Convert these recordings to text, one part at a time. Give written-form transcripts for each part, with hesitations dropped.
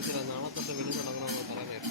ആഴ്ചയില്ല, നാളെ തൊട്ട് വെളി നടക്കണമെന്ന് പറയുന്നത്.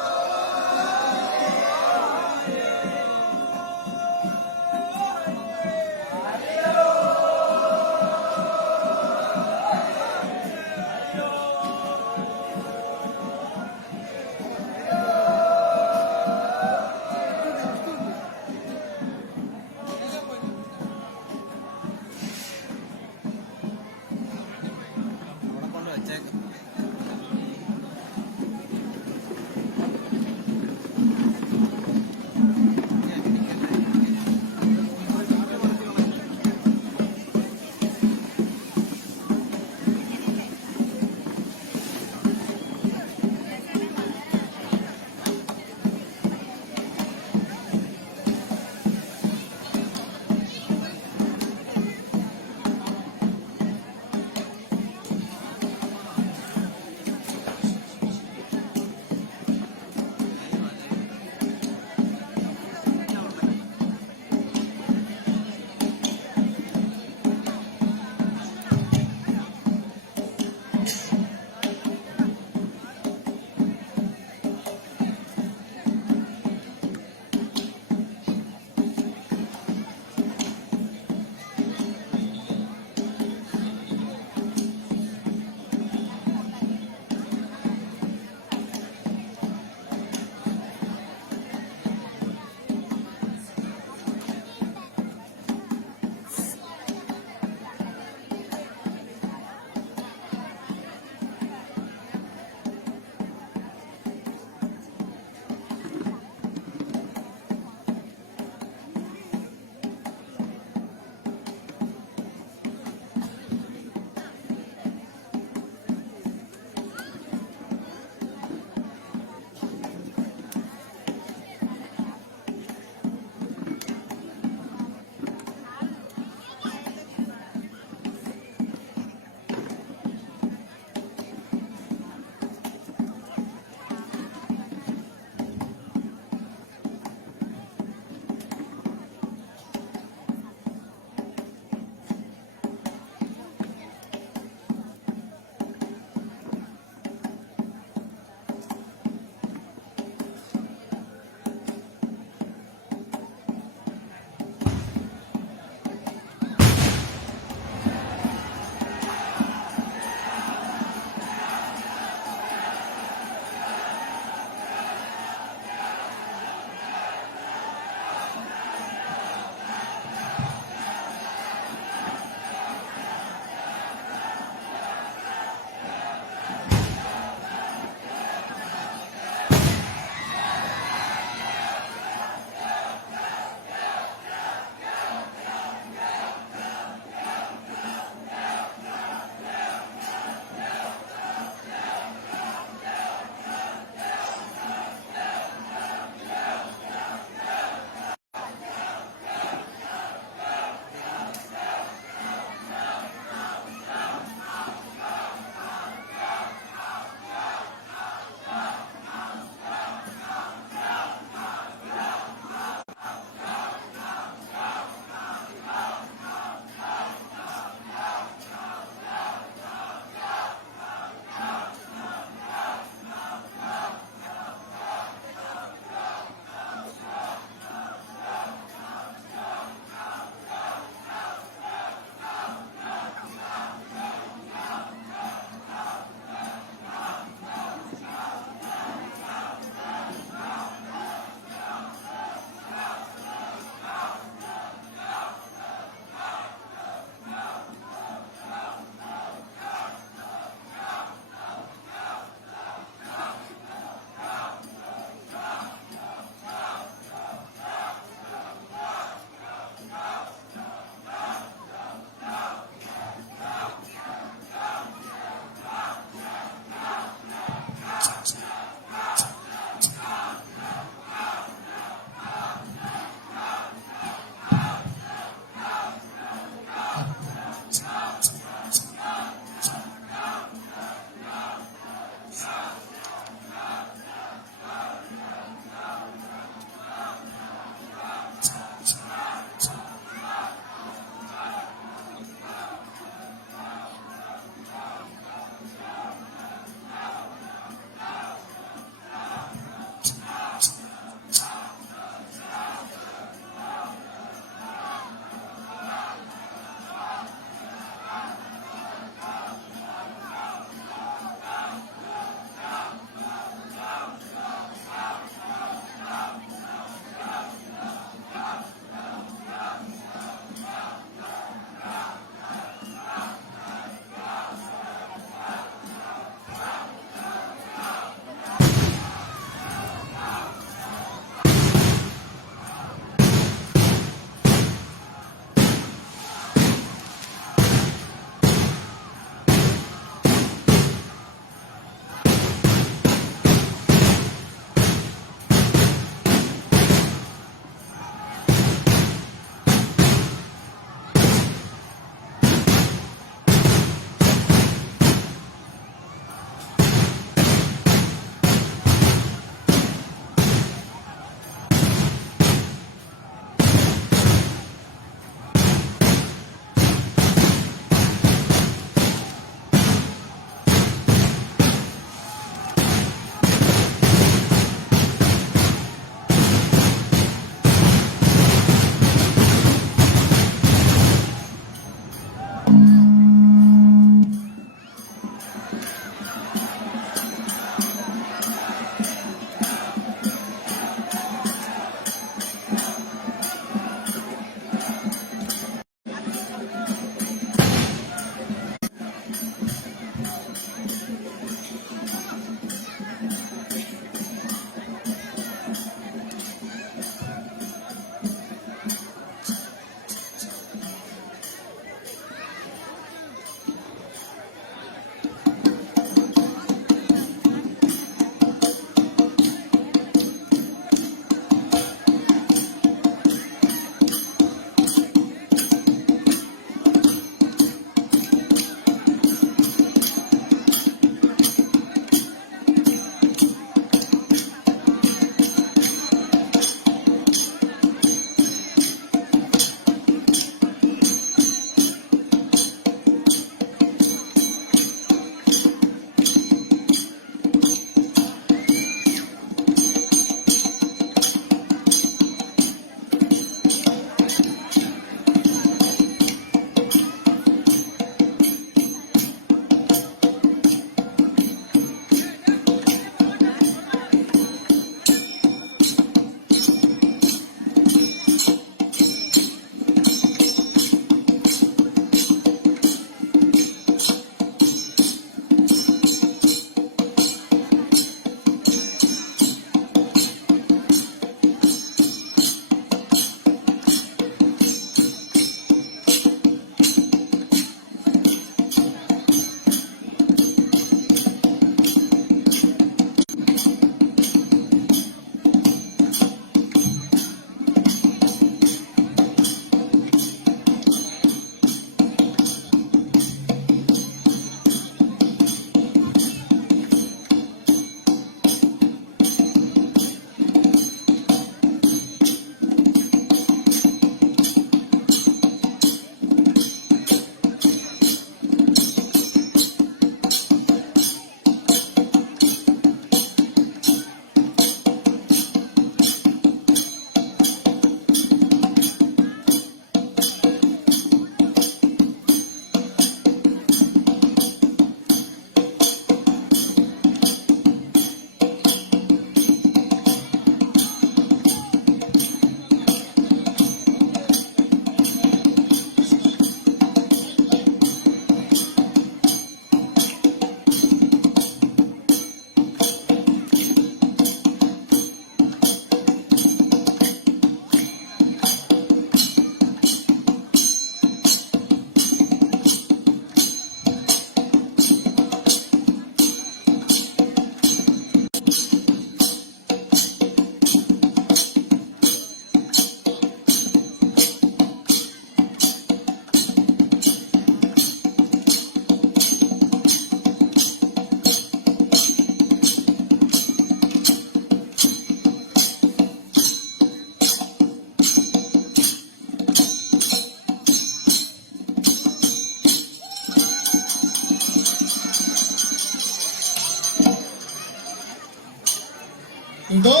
ഇതോ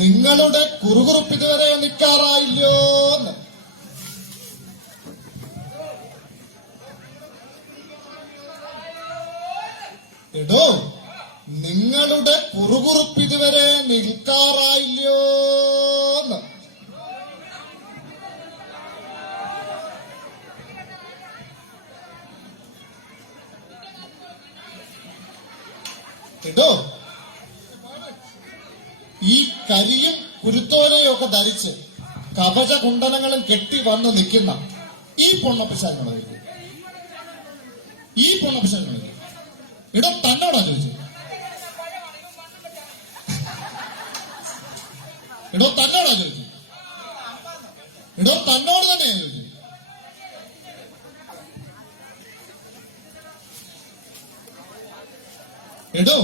നിങ്ങളുടെ കുറുകുറുപ്പ് ഇതുവരെ നിൽക്കാറായില്ലോന്ന്. എടോ നിങ്ങളുടെ കുറുകുറുപ്പ് ഇതുവരെ നിൽക്കാറായില്ലോന്ന്. എടോ ഈ കരിയും കുരുത്തോലയും ഒക്കെ ധരിച്ച് കവച കുണ്ടലങ്ങളും കെട്ടി വന്ന് നിൽക്കുന്ന ഈ പൊണ്ണപ്പിശാചിനോട് ഈ പൊണ്ണപ്പിശാചിനോട് ഇടോ തന്നോടാ ചോദിച്ചു. ഇടോ തന്നോടാ ചോദിച്ചു. ഇടോ തന്നോട് തന്നെയാ ചോദിച്ചു. എടോ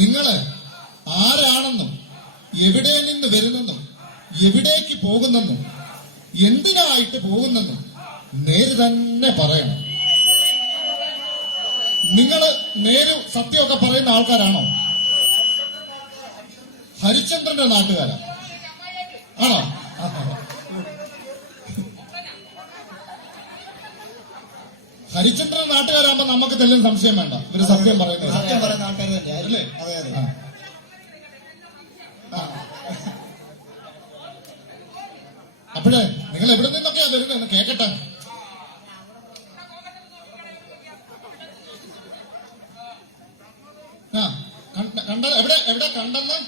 നിങ്ങള് ആരാണെന്നും എവിടെ നിന്ന് വരുന്നെന്നും എവിടേക്ക് പോകുന്നെന്നും എന്തിനായിട്ട് പോകുന്നെന്നും നേര് തന്നെ പറയണം. നിങ്ങള് നേര് സത്യമൊക്കെ പറയുന്ന ആൾക്കാരാണോ? ഹരിചന്ദ്രന്റെ നാട്ടുകാരാ ആണോ? ഹരിചന്ദ്രൻ നാട്ടുകാരാകുമ്പോ നമുക്ക് തെല്ലും സംശയം വേണ്ട, ഇവര് സത്യം പറയുന്നത്. സത്യം പറയുന്ന ആൾക്കാർ തന്നെ അല്ലേ? അതെ അതെ. അപ്പോഴേ നിങ്ങൾ എവിടെ നിന്നൊക്കെയാ വരുന്നത് കേക്കട്ടെ. ആ കണ്ട എവിടെ എവിടെ കണ്ടെന്ന്?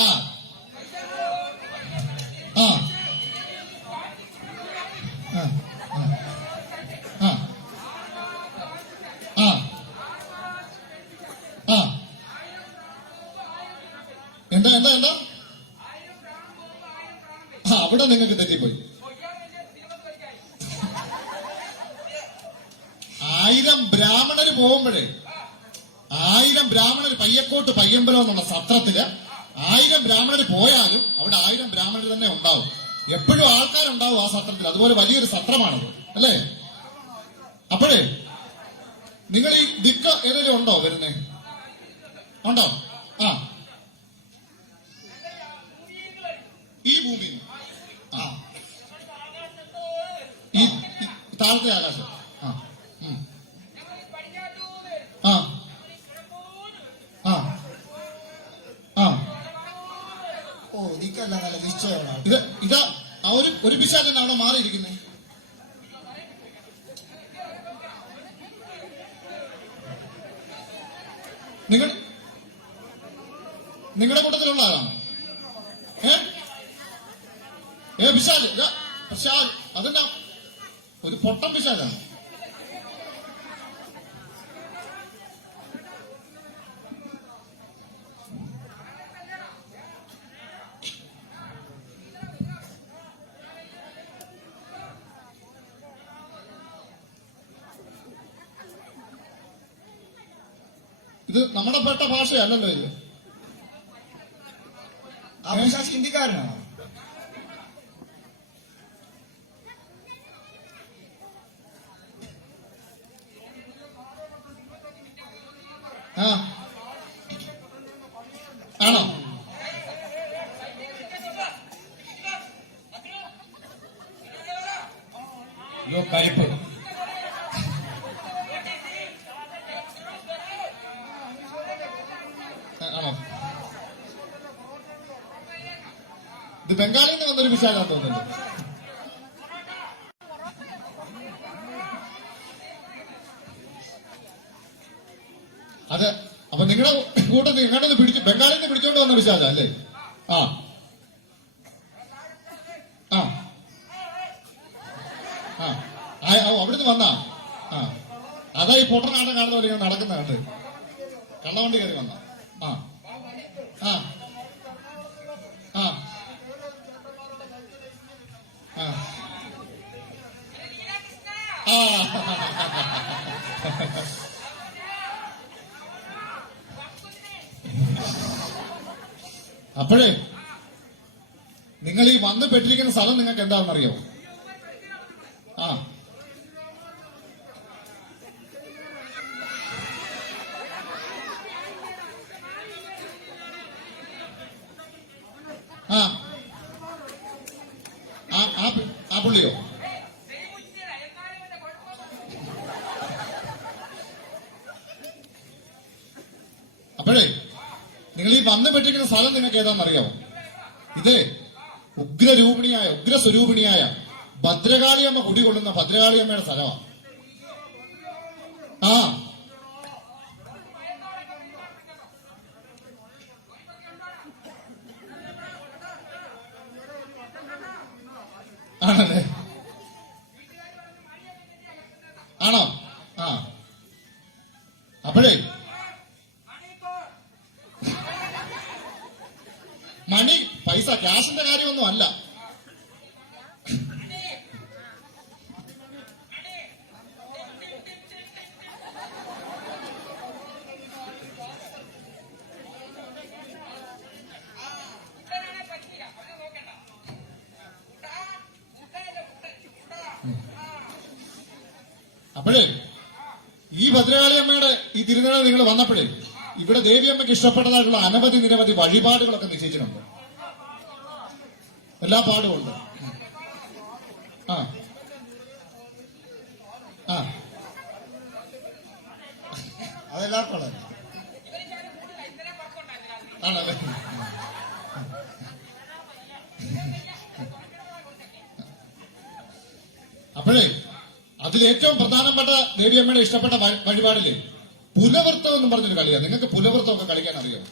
ആ ആ ആ ആ ആ എന്താ എന്താ എന്താ? അവിടെ നിങ്ങൾക്ക് തെറ്റിപ്പോയി. 1000 ബ്രാഹ്മണര് പോകുമ്പോഴേ 1000 ബ്രാഹ്മണര് പയ്യക്കോട്ട് പയ്യമ്പലം എന്നുള്ള സത്രത്തില് 1000 ബ്രാഹ്മണര് പോയാലും അവിടെ 1000 ബ്രാഹ്മണര് തന്നെ ഉണ്ടാവും. എപ്പോഴും ആൾക്കാരുണ്ടാവും ആ സത്രത്തിൽ. അതുപോലെ വലിയൊരു സത്രമാണത്, അല്ലേ? അപ്പോഴേ നിങ്ങൾ ഈ ദിക്ക് ഏതെങ്കിലും ഉണ്ടോ വരുന്നേ? ഉണ്ടോ? ആ ഈ ഭൂമി ഈ താഴത്തെ ആകാശം. ആ ആ ആ ആ ഓ നിക്കല്ല നല്ല നിശ്ചയമാണ്. ഇതാ ഒരു പിശാചൻ അവിടെ മാറിയിരിക്കുന്നേ. നിങ്ങളുടെ കൂട്ടത്തിലുള്ള ആളാണ്. പിശാച് പിശാച് അതെന്താ? ഒരു പൊട്ടൻ പിശാചാണ്. ഇത് നമ്മുടെ പെട്ട ഭാഷയല്ലല്ലോ ഇത്. ആ പിശാച് ഹിന്ദിക്കാരനാണോ? ആ ആണോ? കരിപ്പ് ആണോ? ഇത് ബംഗാളിൽ നിന്ന് വന്നൊരു വിശാഖാന്ന് തോന്നുന്നു. അത് അപ്പൊ നിങ്ങളുടെ കൂട്ടത്തിൽ എങ്ങോട്ടൊന്ന് പിടിച്ച് ബംഗാളിൽ നിന്ന് പിടിച്ചോണ്ട് വന്ന വിശാഖ അല്ലേ? ആ ആ ആ അവിടുന്ന് വന്നാ? ആ അതാ ഈ പൊട്ടനാട്ടം കാണുന്ന പോലെ ഇങ്ങനെ നടക്കുന്ന കണ്ട് കള്ളവണ്ടി കയറി വന്ന. ആ ആ ആ ആ അപ്പോഴേ നിങ്ങൾ ഈ വന്ന് പെട്ടിരിക്കുന്ന സ്ഥലം നിങ്ങൾക്ക് എന്താണെന്നറിയോ? ആ ആ പുള്ളിയോ? അപ്പോഴേ നിങ്ങൾ ഈ വന്നു പെട്ടിരിക്കുന്ന സ്ഥലം നിങ്ങൾക്ക് ഏതാണെന്നറിയാമോ? ഇത് ഉഗ്രസ്വരൂപിണിയായ ഭദ്രകാളിയമ്മ കുടികൊള്ളുന്ന ഭദ്രകാളിയമ്മയുടെ സ്ഥലമാണ്. ആ ആണല്ലേ? ആണോ? ആ അപ്പോഴേ മണി പൈസ ക്യാഷിന്റെ കാര്യമൊന്നും അല്ല. അപ്പോഴേ ഈ ഭദ്രകാളി അമ്മയുടെ ഈ തിരുനാൾ നിങ്ങൾ വന്നപ്പോഴേ ഇവിടെ ദേവിയമ്മയ്ക്ക് ഇഷ്ടപ്പെട്ടതായിട്ടുള്ള നിരവധി വഴിപാടുകളൊക്കെ നിശ്ചയിച്ചിട്ടുണ്ട്. എല്ലാ പാടും ഉണ്ട്. ആ ആ അതെല്ലാവർക്കും ഉള്ളത്. ആണല്ലേ? അപ്പോഴേ അതിലേറ്റവും പ്രധാനപ്പെട്ട ദേവിയമ്മയുടെ ഇഷ്ടപ്പെട്ട വഴിപാടില്ലേ പുലവൃത്തം എന്ന് പറഞ്ഞൊരു കളിയാണ്. നിങ്ങൾക്ക് പുലവൃത്തമൊക്കെ കളിക്കാൻ അറിയാമോ?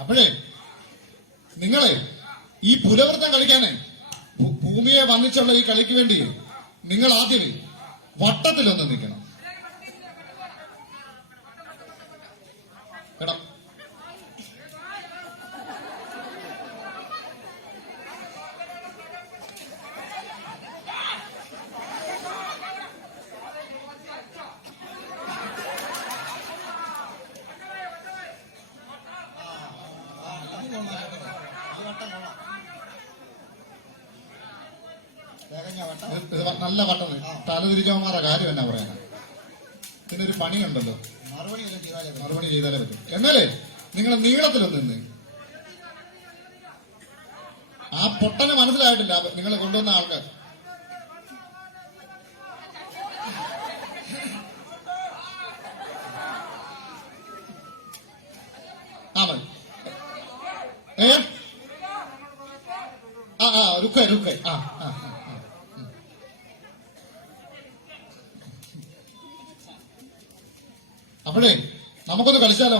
അപ്പോഴേ നിങ്ങളെ ഈ പുലവൃത്തം കളിക്കാനേ ഭൂമിയെ വന്നിച്ചുള്ള ഈ കളിക്ക് വേണ്ടി നിങ്ങൾ ആദ്യമേ വട്ടത്തിലൊന്ന് നിൽക്കണം. കേട്ടോ? ഇത് നല്ല വട്ടം തലതിരിച്ചവന്മാരുടെ കാര്യം എന്നാ പറയാനാ? ഇതിനൊരു പണിയുണ്ടല്ലോ, മറുപടി ചെയ്താലേ പറ്റും. എന്നാലേ നിങ്ങൾ നീളത്തിലൊന്ന് നിന്ന്. ആ പൊട്ടനെ മനസ്സിലായിട്ടില്ല നിങ്ങൾ കൊണ്ടുവന്ന ആൾക്കാർ. ആ മതി. രുക്കേ അപ്പോഴേ നമുക്കൊന്ന് കളിച്ചാലോ?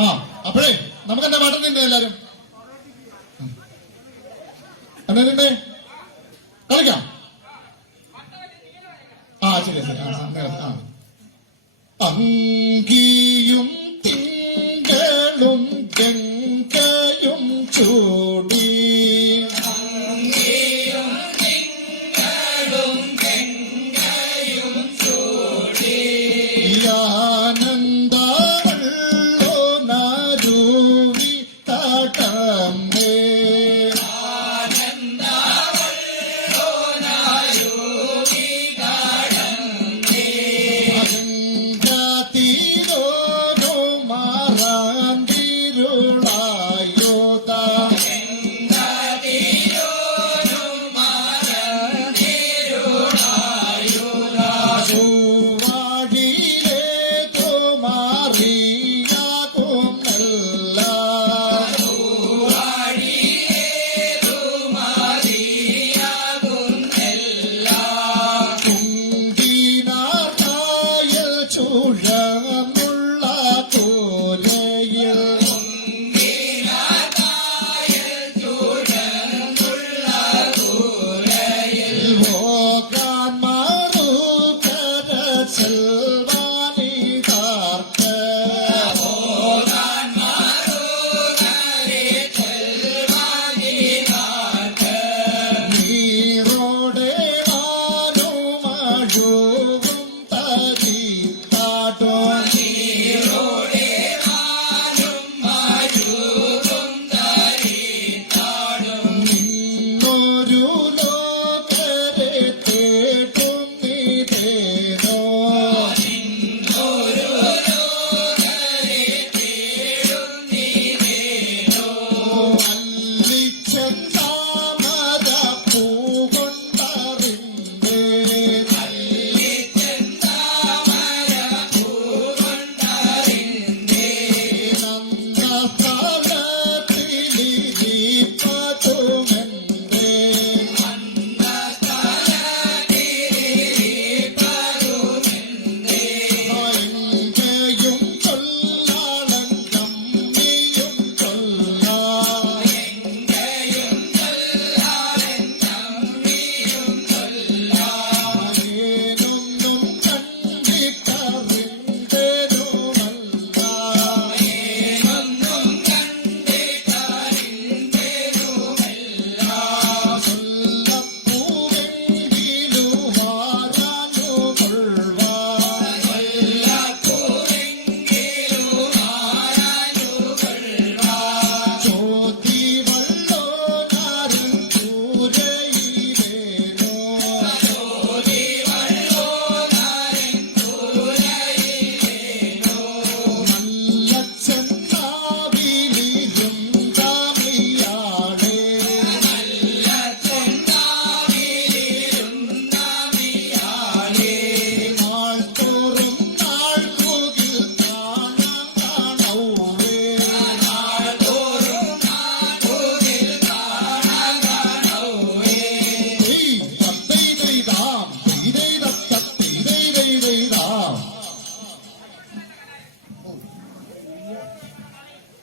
ആ അപ്പോഴേ നമുക്ക് എന്താ പാട്ടുന്നുണ്ട് എല്ലാരും? എന്നതിന്റെ കളിക്കാം. ആ ശരി ശരി. ആ അങ്കിയും തിങ്കളും ഗംഗയും ചൂടി ആനന്ദവെള്ളോ നാരൂവി കാട്ടമ്മേ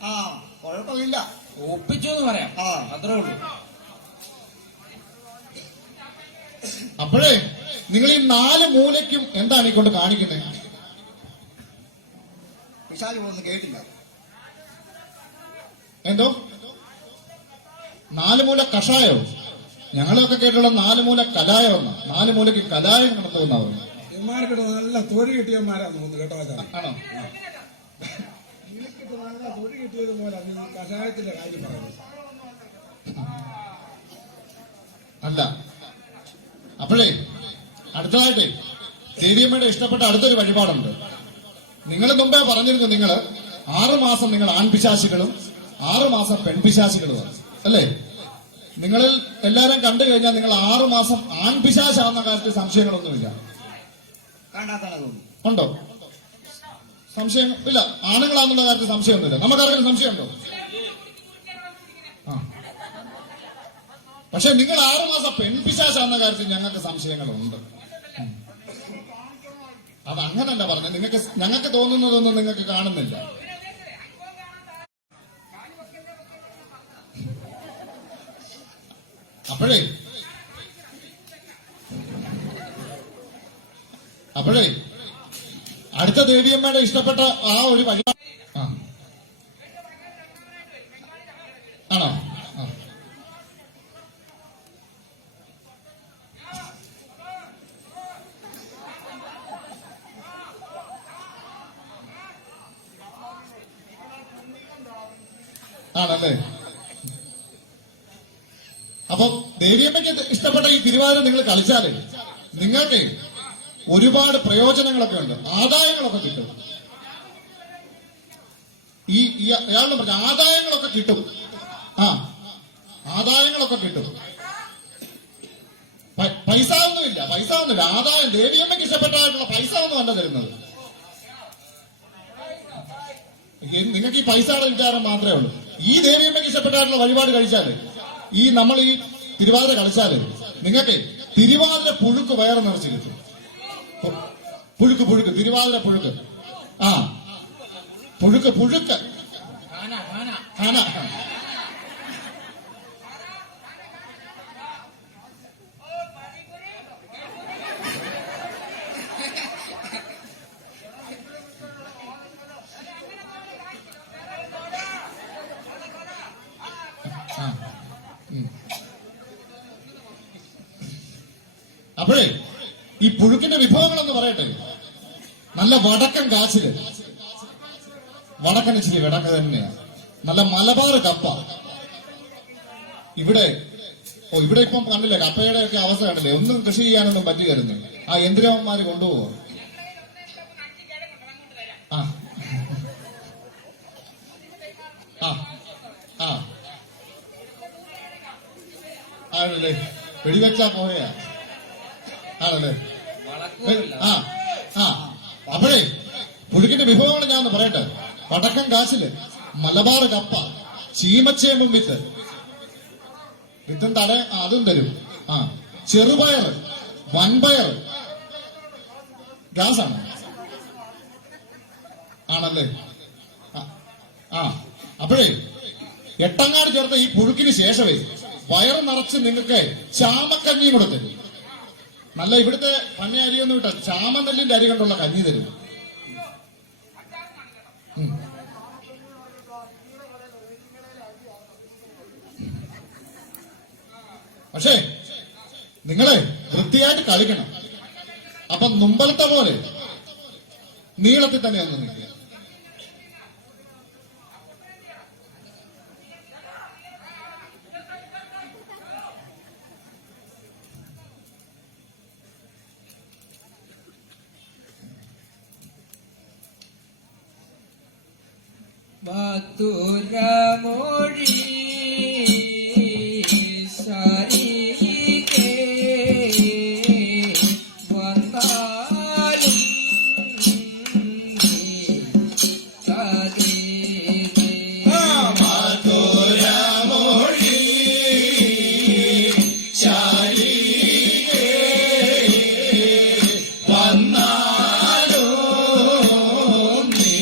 ആ കുഴപ്പമില്ല. ഒപ്പിച്ചു എന്ന് പറയാം. ആ. അത്രേ ഉള്ളൂ. അപ്പോഴേ നിങ്ങൾ ഈ 4 മൂലയ്ക്കും എന്താണ് ഈ കൊണ്ട് കാണിക്കുന്നത്? പിശാച് പോകുന്നു കേട്ടില്ല. എന്തോ 4 മൂല കഷായോ? ഞങ്ങളൊക്കെ കേട്ടുള്ള 4 മൂല കലായമെന്ന. 4 മൂലയ്ക്ക് കലായം നടത്തുന്നവർ ഇമാർക്കിട്ട് നല്ല തൊഴി കിട്ടിയമാരാന്ന് തോന്നുന്നു കേട്ടോ. അതാണ് ആണോ? നിനക്കിട്ട് നല്ല തൊഴി കിട്ടിയത് പോലെ നീ കഷായത്തിന്റെ കാര്യം പറഞ്ഞു. അല്ല. അപ്പോഴേ അടുത്തതായിട്ടേ ദേവിയമ്മയുടെ ഇഷ്ടപ്പെട്ട അടുത്തൊരു വഴിപാടുണ്ട്. നിങ്ങൾ മുമ്പേ പറഞ്ഞിരുന്നു, നിങ്ങൾ 6 മാസം നിങ്ങൾ ആൺപിശാചികളും 6 മാസം പെൺപിശാചികളുമാണ് അല്ലേ? നിങ്ങളിൽ എല്ലാരും കണ്ടു കഴിഞ്ഞാൽ നിങ്ങൾ 6 മാസം ആൺപിശാചാവുന്ന കാര്യത്തിൽ സംശയങ്ങളൊന്നുമില്ല. കാണാത്താണ് തോന്നുന്നു. ഉണ്ടോ? സംശയം ഇല്ല. ആണുങ്ങളാണെന്നുള്ള കാര്യത്തിൽ സംശയമൊന്നുമില്ല. നമുക്കറിയാൻ സംശയമുണ്ടോ? ആ. പക്ഷെ നിങ്ങൾ 6 മാസം പെൺപിശാചാവുന്ന കാര്യത്തിൽ ഞങ്ങൾക്ക് സംശയങ്ങളുണ്ട്. അതങ്ങനല്ല പറഞ്ഞത്. ഞങ്ങൾക്ക് തോന്നുന്നതൊന്നും നിങ്ങൾക്ക് കാണുന്നില്ല. അപ്പോഴേ അടുത്ത ദേവിയമ്മയുടെ ഇഷ്ടപ്പെട്ട ആ ഒരു വഴി ആണോ? ആണല്ലേ? അപ്പൊ ദേവിയമ്മയ്ക്ക് ഇഷ്ടപ്പെട്ട ഈ തിരുവാതിര നിങ്ങൾ കളിച്ചാലേ നിങ്ങൾക്ക് ഒരുപാട് പ്രയോജനങ്ങളൊക്കെ ഉണ്ട്, ആദായങ്ങളൊക്കെ കിട്ടും. ഇയാളുടെ പറഞ്ഞ ആദായങ്ങളൊക്കെ കിട്ടും. ആദായങ്ങളൊക്കെ കിട്ടും. പൈസ ഒന്നുമില്ല. ആദായം. ദേവിയമ്മയ്ക്ക് ഇഷ്ടപ്പെട്ടായിട്ടുള്ള പൈസ ഒന്നും അല്ല തരുന്നത്. നിങ്ങൾക്ക് ഈ പൈസയുടെ വിചാരം മാത്രമേ ഉള്ളൂ. ഈ ദേവിയമ്മയ്ക്ക് ഇഷ്ടപ്പെട്ടായിട്ടുള്ള വഴിപാട് കഴിച്ചാല്, നമ്മൾ ഈ തിരുവാതിര കളിച്ചാല് നിങ്ങൾക്ക് തിരുവാതിര പുഴുക്ക് വയറ് നിറച്ച് കിട്ടും. പുഴുക്ക് തിരുവാതിര പുഴുക്ക്. പുഴുക്ക് അപ്പോഴേ ഈ പുഴുക്കിന്റെ വിഭവങ്ങളെന്ന് പറയട്ടെ. നല്ല വടക്കൻ കാച്ചില്. വടക്കൻ ഇച്ചിരി വടക്ക തന്നെയാണ്. നല്ല മലബാർ കപ്പ. ഇവിടെ ഇപ്പം കണ്ടില്ലേ കപ്പയുടെ ഒക്കെ അവസ്ഥ കണ്ടില്ലേ? ഒന്നും കൃഷി ചെയ്യാനൊന്നും പറ്റുകയായിരുന്നു. ആ യന്ത്രവന്മാര് കൊണ്ടുപോകും. ആണല്ലേ? വെടിവെച്ചാ പോയാ ആണല്ലേ? അപ്പോഴേ പുഴുക്കിന്റെ വിഭവങ്ങൾ ഞാൻ ഒന്ന് പറയട്ടെ. വടക്കൻ കാച്ചില്, മലബാർ കപ്പ, ചീമച്ചേമ്പും വിത്തും തല അതും തരും. ചെറുപയർ, വൻപയർ. ഗ്യാസാണ് ആണല്ലേ? അപ്പോഴേ എട്ടങ്ങാട് ചേർത്ത ഈ പുഴുക്കിന് ശേഷമേ വയറ് നിറച്ച് നിങ്ങൾക്ക് ചാമക്കഞ്ഞിയും കൂടെ തരും. നല്ല ഇവിടുത്തെ പന്ന അരിയൊന്നും വിട്ട ചാമനെല്ലിന്റെ അരി കൊണ്ടുള്ള കഞ്ഞി തരും. പക്ഷേ നിങ്ങളെ വൃത്തിയായിട്ട് കളിക്കണം. അപ്പൊ മുമ്പലത്തെ പോലെ നീളത്തിൽ തന്നെ ഒന്ന് നിൽക്കുക. മധുരമൊഴി സരികെ വന്നാലും മധുരമൊഴി ശരികെ വന്നാലും നീ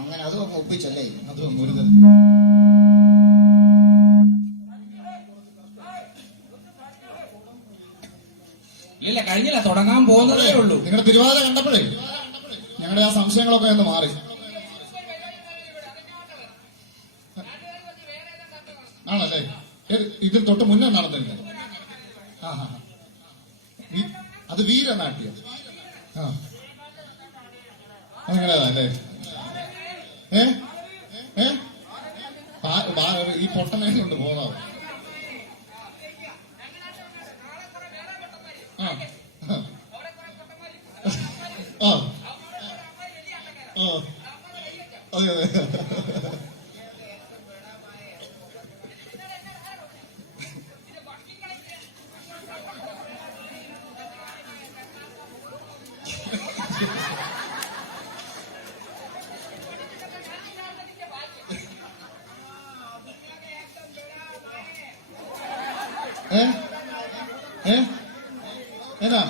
അങ്ങനെ അതും ഒപ്പിച്ചല്ലേ? അതും ഒരു തരം ഇല്ല, കഴിഞ്ഞില്ല, തുടങ്ങാൻ പോകുന്നതേ ഉള്ളൂ. നിങ്ങളുടെ തിരുവാതിര കണ്ടപ്പോഴേ ഞങ്ങളുടെ ആ സംശയങ്ങളൊക്കെ ഒന്ന് മാറി. ആണല്ലേ? ഇതിൽ തൊട്ട് മുന്നേ നടന്നില്ലേ? ആ ഹാ, അത് വീരനാട്യം. ആ, അങ്ങനെതാ അല്ലേ? ഈ പൊട്ടനെ കൊണ്ട് പോകാവോ? ആ ആ ആ, അതെ അതെ. ഏതാ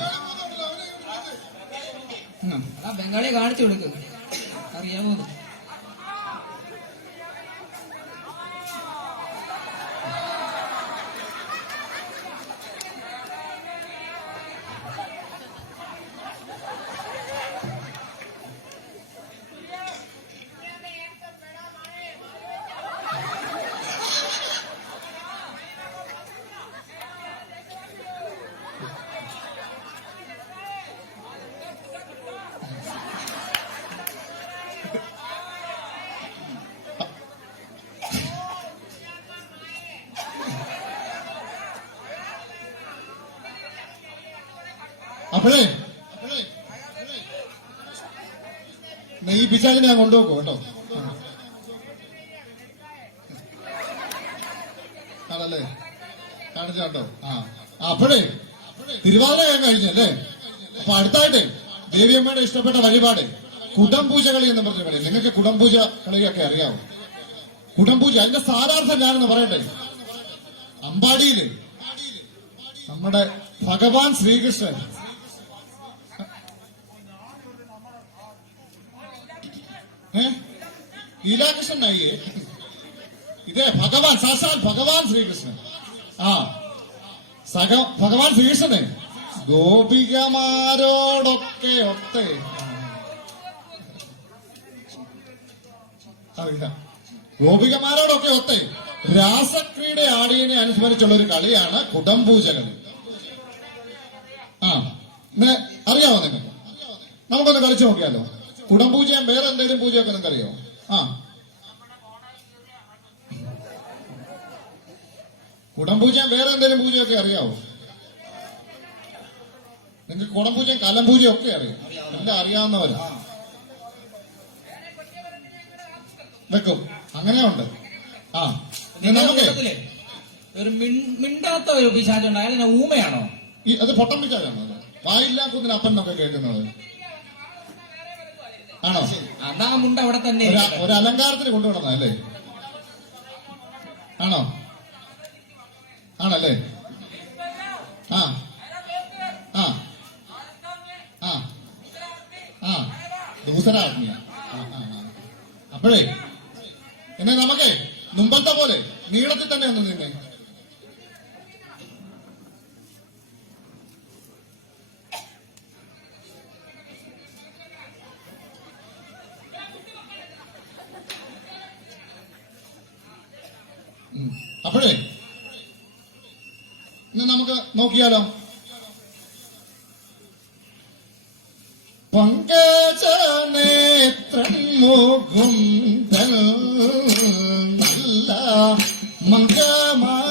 ആ ബംഗാളിയെ കാണിച്ചു കൊടുക്ക്, അറിയാമോ? അപ്പോഴേ ഈ പിശാചിനെ ഞാൻ കൊണ്ടുപോക്കോ കേട്ടോ. ആണല്ലേ, കാണിച്ചാട്ടോ. അപ്പോഴേ തിരുവാതിര ഞാൻ കഴിഞ്ഞല്ലേ. അപ്പൊ അടുത്തായിട്ട് ദേവിയമ്മയുടെ ഇഷ്ടപ്പെട്ട വഴിപാട് കുടംപൂജ കളി എന്ന് പറഞ്ഞ കളി. നിങ്ങൾക്ക് കുടംപൂജ കളിയൊക്കെ അറിയാമോ? കുടംപൂജ അതിന്റെ സാരാർത്ഥം ഞാനെന്ന് പറയട്ടെ. അമ്പാടിയില് നമ്മുടെ ഭഗവാൻ ശ്രീകൃഷ്ണൻ ലീലാകൃഷ്ണൻ അയ്യേ, ഇതേ ഭഗവാൻ സാക്ഷാൽ ഭഗവാൻ ശ്രീകൃഷ്ണൻ. ഭഗവാൻ ശ്രീകൃഷ്ണനെ ഗോപികമാരോടൊക്കെ ഒത്തെ അറിയില്ല, ഗോപികമാരോടൊക്കെ ഒത്തെ രാസക്രീഡ ആടിയനെ അനുസ്മരിച്ചുള്ള ഒരു കളിയാണ് കുടംപൂജ കളി. അറിയാമോ നിങ്ങൾക്ക്? നമുക്കൊന്ന് കളിച്ചു നോക്കിയാലോ. കുടംപൂജയും വേറെ എന്തെങ്കിലും പൂജയൊക്കെ നിങ്ങൾക്ക് അറിയോ? കുടംപൂജയും വേറെ എന്തെങ്കിലും പൂജയൊക്കെ അറിയാവോ നിങ്ങൾക്ക്? കുടംപൂജയും കലംപൂജയും ഒക്കെ അറിയാം. എല്ലാം അറിയാവുന്നവരാ വെക്കും. അങ്ങനെയുണ്ട്. നമുക്ക് ഒരു മിണ്ടാത്ത ഒരു പിശാചുണ്ട്, അയാൾ ഊമയാണോ? അത് പൊട്ടം പിശാചാണോ? വായില്ലാക്കുന്നതിന് അപ്പം നമുക്ക് കേൾക്കുന്നത് ആണോ? അതാ മുണ്ട അവിടെ തന്നെ ഒരു അലങ്കാരത്തിന് കൊണ്ടുവന്നതല്ലേ? ആണോ? ആണല്ലേ? ദൂസര ആത്മീയ. അപ്പോഴേ എന്നെ നമുക്ക് മുമ്പത്തെ പോലെ നീളത്തിൽ തന്നെ ഒന്ന് നിന്നെ. അപ്പോഴേ ഇന്ന് നമുക്ക് നോക്കിയാലോ. പങ്കജനേത്രൻ മുകുന്ദൻ നല്ല മംഗമാരോടിടകൂടി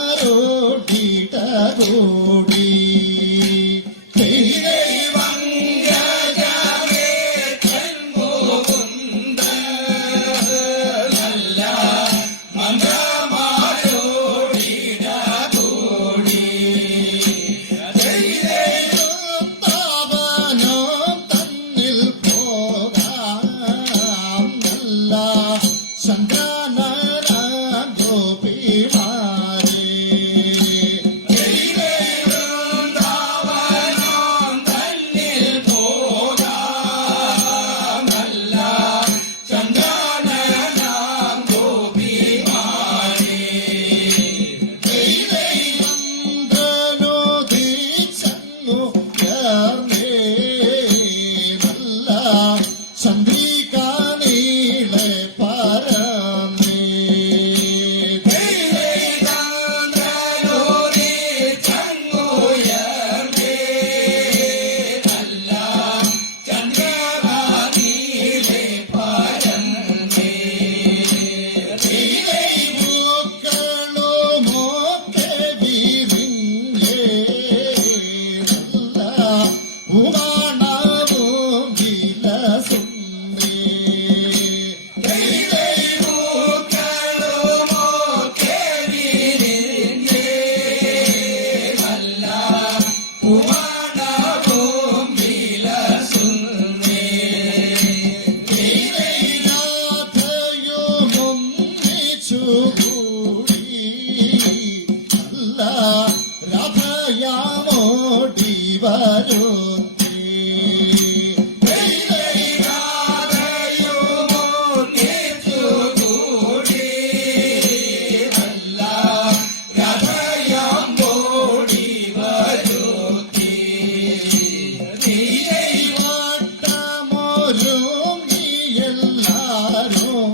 എല്ലാരും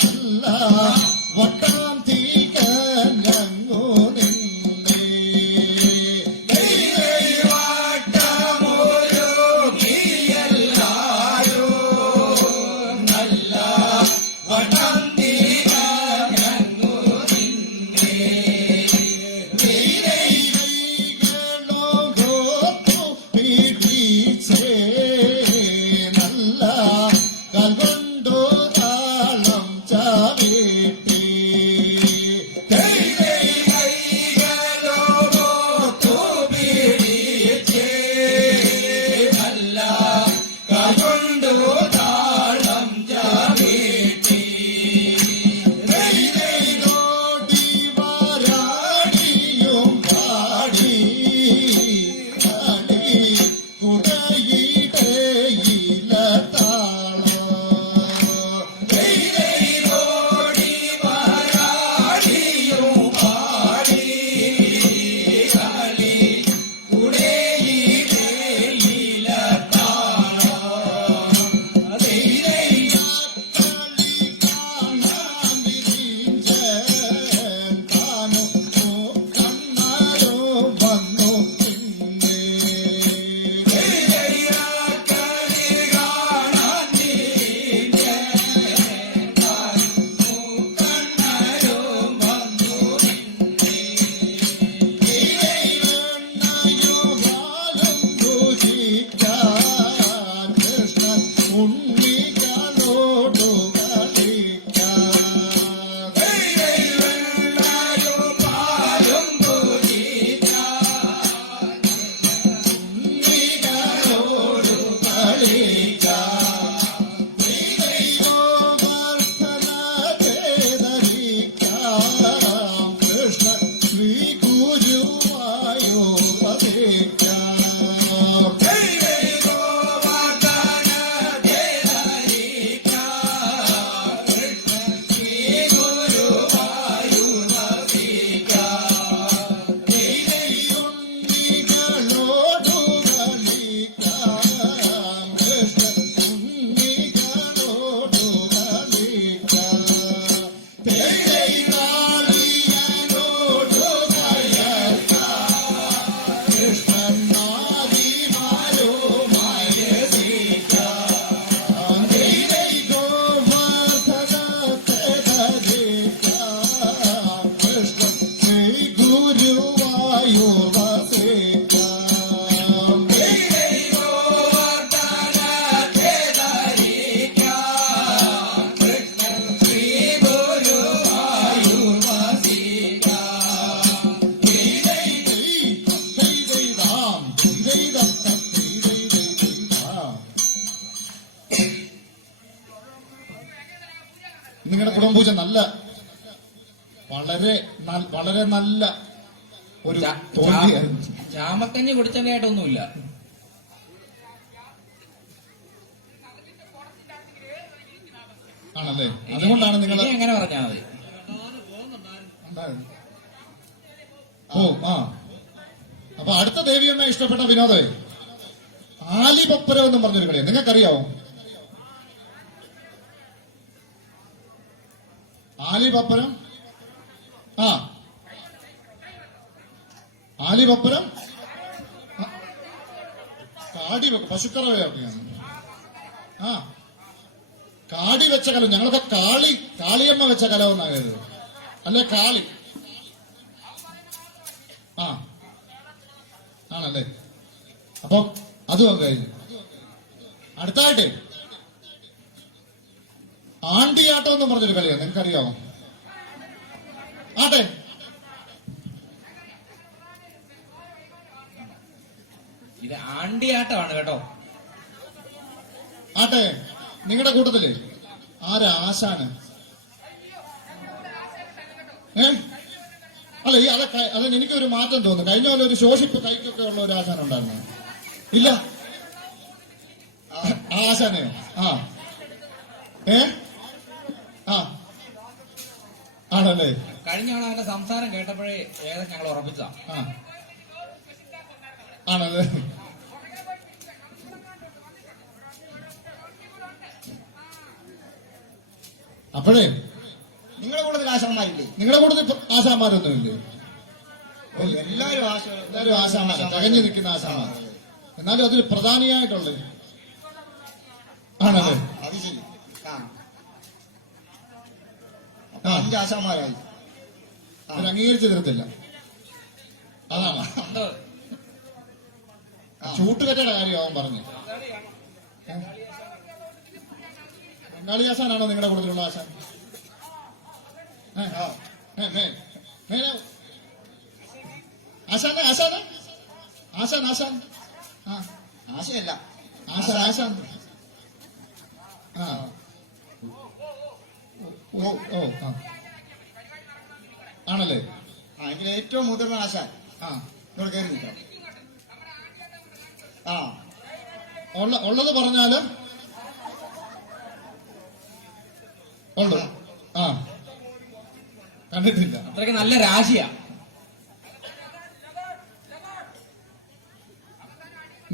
നല്ല വട്ടാം തീകഞ്ഞു നിന്നേ നിങ്ങളുടെ കുടുംബപൂജ നല്ല വളരെ നല്ല ഒരു തോൽവിയായിരുന്നു. ചാമക്കഞ്ഞി കുടിച്ചതായിട്ടൊന്നുമില്ല. ആണല്ലേ? അതുകൊണ്ടാണ് നിങ്ങൾ എങ്ങനെ പറഞ്ഞാൽ മതി. ഓ ആ അപ്പൊ അടുത്ത ദേവിയമ്മ ഇഷ്ടപ്പെട്ട വിനോദേ ആലിപപ്പരം എന്നും പറഞ്ഞൊരു കളിയാണ്. നിങ്ങൾക്കറിയാവോ ആലിപപ്പരം? ആ ആലിപപ്പരം കാടി പശുക്കറവയാണ്. ആ കാടി വെച്ച കലം. ഞങ്ങളൊക്കെ കാളിയമ്മ വെച്ച കലമെന്നാകരുത്, അല്ലെ കാളി. ആ ആണല്ലേ? അപ്പം അതും കഴിഞ്ഞു. അടുത്തായിട്ട് ആണ്ടിയാട്ടം എന്നും പറഞ്ഞൊരു കളിയാണ്. നിങ്ങൾക്കറിയാമോ? ആട്ടെ ഇത് ആണ്ടിയാട്ടമാണ് കേട്ടോ. ആട്ടെ നിങ്ങളുടെ കൂട്ടത്തില് ആരാ ആശാന്? അല്ല ഈ അതിന് എനിക്കൊരു മാറ്റം തോന്നുന്നു. കഴിഞ്ഞ പോലെ ഒരു ശോഷിപ്പ് കൈക്കൊക്കെ ഉള്ള ഒരു ആശാൻ ഉണ്ടായിരുന്നു. ഇല്ല ആശാനെയോ? ആ ആ ആണല്ലേ? കഴിഞ്ഞ ആൾ അവന്റെ സംസാരം കേട്ടപ്പോഴേ ഏതൊക്കെ ഞങ്ങൾ ഉറപ്പിച്ച. ആണല്ലേ? അപ്പോഴേ നിങ്ങളുടെ കൂടുതൽ ആശാന്മാരില്ലേ? നിങ്ങളുടെ കൂടുതൽ ആശാന്മാരൊന്നുമില്ലേ? ഓ, എല്ലാരും എല്ലാവരും ആശാന്മാർ, തകഞ്ഞു നിൽക്കുന്ന ആശാന്മാർ. എന്നാലും അതിൽ പ്രധാനിയായിട്ടുള്ളത് ആണല്ലേ? അത് ശരി. ആ ആ. 5 ആശാന്മാരായി. അവർ അംഗീകരിച്ചു തരത്തില്ല. അതാണ് എന്തോ ചൂട്ടുകെട്ടയുടെ കാര്യം അവൻ പറഞ്ഞു. ബംഗാളി ആശാനാണോ നിങ്ങളുടെ കൂടുതലുള്ള ആശാൻ? ആശാനെ ആശാനെ ആശാൻ ആശാൻ ആ ആശയല്ല, ആശാൻ ആശാൻ ആ ഓ ഓ ആ ആണല്ലേ? അതിൽ ഏറ്റവും മുതിർന്ന ആശാൻ ആ ഇവിടെ കയറി നിൽക്കണം. ആ ഉള്ളത് പറഞ്ഞാല് ഉള്ളു. ആ കണ്ടിട്ടില്ല. അത്രയ്ക്ക് നല്ല രാശിയാ.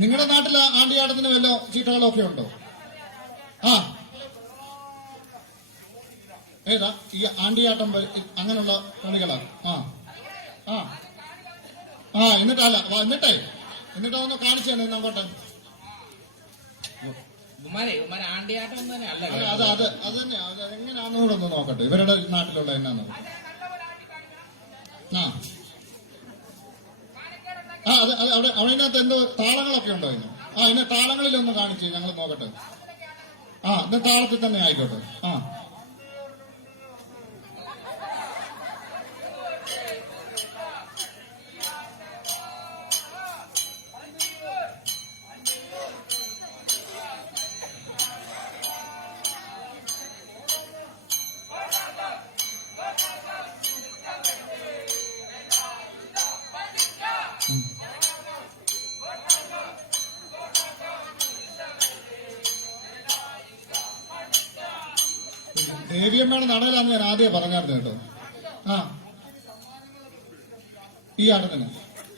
നിങ്ങളുടെ നാട്ടില് ആണ്ടിയാട്ടത്തിന് വല്ല ചീട്ടകളോ ഒക്കെ ഉണ്ടോ? ആ ഏതാ ഈ ആണ്ടിയാട്ടം അങ്ങനെയുള്ള കളികളാ? ആ ആ ആ എന്നിട്ടല്ല എന്നിട്ട് ഒന്ന് കാണിച്ചു തന്നെ നോക്കട്ടെ. ഉമാരെ ആണ്ടിയാട്ടം ഒന്നും തന്നെ അല്ല. അത് തന്നെ. അത് എങ്ങനെയാണെന്ന് കൂടെ ഒന്ന് നോക്കട്ടെ, ഇവരുടെ നാട്ടിലുള്ള എന്നാന്ന്. ആ ആ അത് അവിടെ അതിനകത്ത് എന്തോ താളങ്ങളൊക്കെ ഉണ്ടോ അതിന്? ആ ഇന്ന് താളങ്ങളിലൊന്ന് കാണിച്ചു ഞങ്ങൾ നോക്കട്ടെ. ആ ഇത് താളത്തിൽ തന്നെ ആയിക്കോട്ടെ. ആ ദേവിയമ്മയുടെ നടയിലാന്ന് ഞാൻ ആദ്യം പറഞ്ഞായിരുന്നു കേട്ടോ. ആ ഈ ആട്ടത്തിന്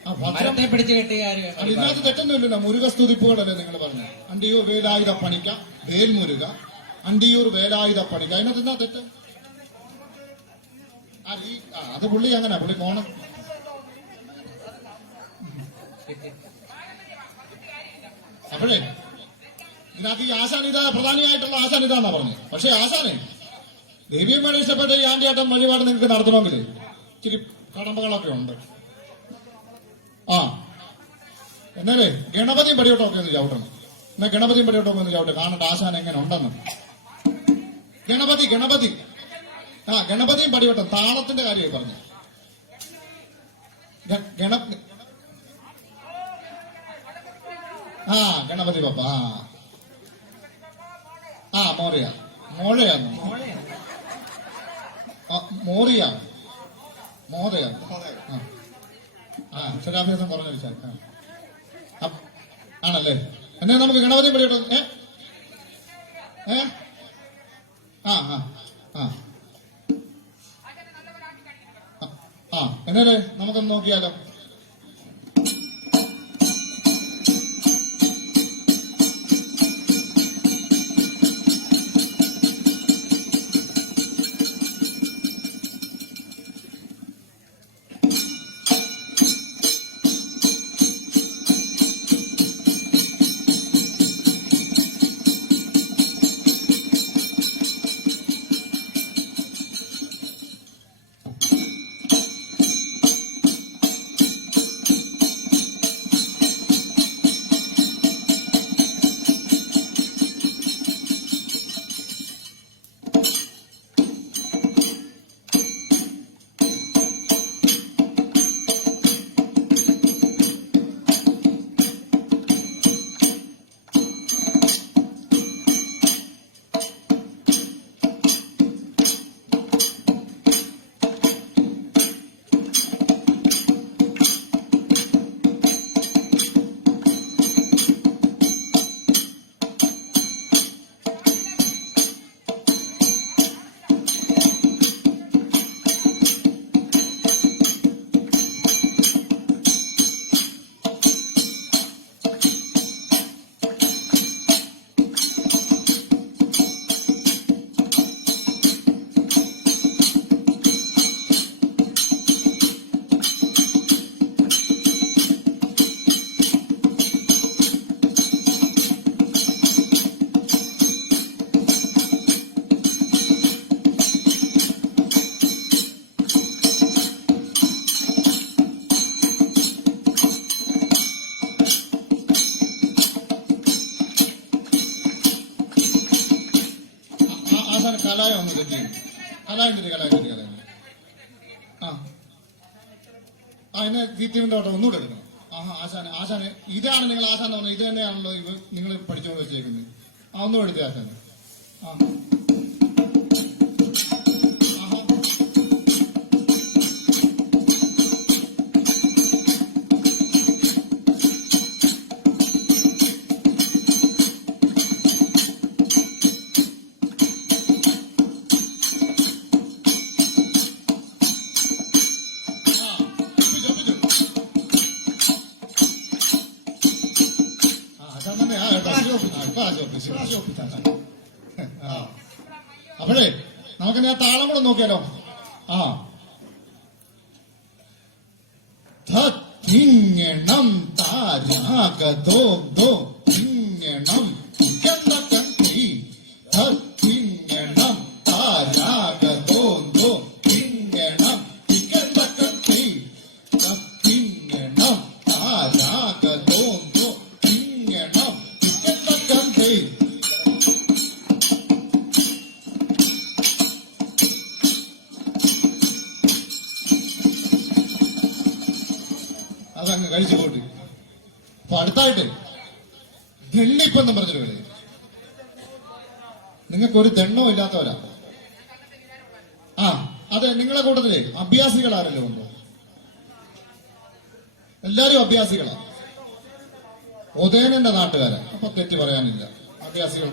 ആ ഭദ്രം മരത്തെ പിടിച്ച് കെട്ടിയ കാര്യം. അല്ല, ഇതിനകത്ത് തെറ്റൊന്നുമില്ലല്ലോ. മുരുകസ്തുതിപ്പുകളല്ലേ നിങ്ങൾ പറഞ്ഞു? അണ്ടിയൂർ വേലായുധ പണിക്ക, വേൽമുരുക, അണ്ടിയൂർ വേലായുധ പണിക്ക. അതിനകത്ത് എന്താ തെറ്റ്? അത് പുള്ളി അങ്ങനെ പുള്ളി പോണം. അപ്പോഴേ ഇതിനകത്ത് ഈ ആശാൻ ഇതാ പ്രധാനിയായിട്ടുള്ള ആശാൻ ഇതാന്നാ പറഞ്ഞു. പക്ഷെ ആശാനെ ദേവിയമ്മയുടെ ഇഷ്ടപ്പെട്ട ഈ ആണ്ടിയാട്ടം വഴിപാട് നിങ്ങൾക്ക് നടത്തണമെങ്കിൽ ഇച്ചിരി കടമ്പകളൊക്കെ ഉണ്ട്. ആ എന്നാലേ ഗണപതിയും പടിയോട്ടമൊക്കെ ഒന്ന് ചവിട്ടണം. എന്നാ ഗണപതിയും പടിയോട്ടമൊക്കെ ഒന്ന് ചവിട്ടെ, കാണണ്ട ആശാൻ എങ്ങനെ ഉണ്ടെന്ന്. ഗണപതി ആ ഗണപതിയും പടിയോട്ടം താളത്തിന്റെ കാര്യമായി പറഞ്ഞു. ആ ഗണപതി പപ്പ ആ മോഴയാന്ന് മോതയാണ്. ആ അക്ഷരാഭ്യാസം പറഞ്ഞു വെച്ചാൽ ആണല്ലേ? എന്നാ നമുക്ക് ഗണപതി പടിയോട്ടോ. ആ ആ ആ ആ എന്നാലേ നമുക്കൊന്ന് നോക്കിയാലോ. ആശാൻ കലായ ഒന്ന് തെറ്റി കലായം ആ എന്നെ ദീപ്തിന്റെ ഓട്ടം ഒന്നുകൂടെ എടുക്കണം. ആഹാ ആശാന് ഇതാണ് നിങ്ങൾ ആശാൻ എന്ന് പറഞ്ഞത്, ഇത് തന്നെയാണല്ലോ നിങ്ങൾ പഠിച്ചുകൊണ്ട് വെച്ചേക്കുന്നത്. ഒന്നും എടുത്തേ ആശാന്. ആ അപ്പോഴേ നമുക്ക് ഞാൻ താളം കൂടെ നോക്കിയാലോ. ആ തിങ്ങണം താരാഗതോ ദോ തിങ്ങണം തിങ്ങണം താരാഗതോ ദോ തിങ്ങണം തിങ്ങണം താരാഗതോ ദോ തിങ്ങണം അതങ്ങ് കഴിച്ചു പോട്ട്. അപ്പൊ അടുത്തായിട്ട് ദണ്ണിപ്പെന്ന് പറഞ്ഞൊരു കളി. നിങ്ങൾക്കൊരു ദണ്ണവും ഇല്ലാത്തവരാ. ആ അതെ, നിങ്ങളെ കൂട്ടത്തില് അഭ്യാസികൾ ആരെല്ലാം ഉണ്ടോ? എല്ലാരും അഭ്യാസികളാ. ഉദയനന്റെ നാട്ടുകാരാ. അപ്പൊ തെറ്റ് പറയാനില്ല. അഭ്യാസികൾ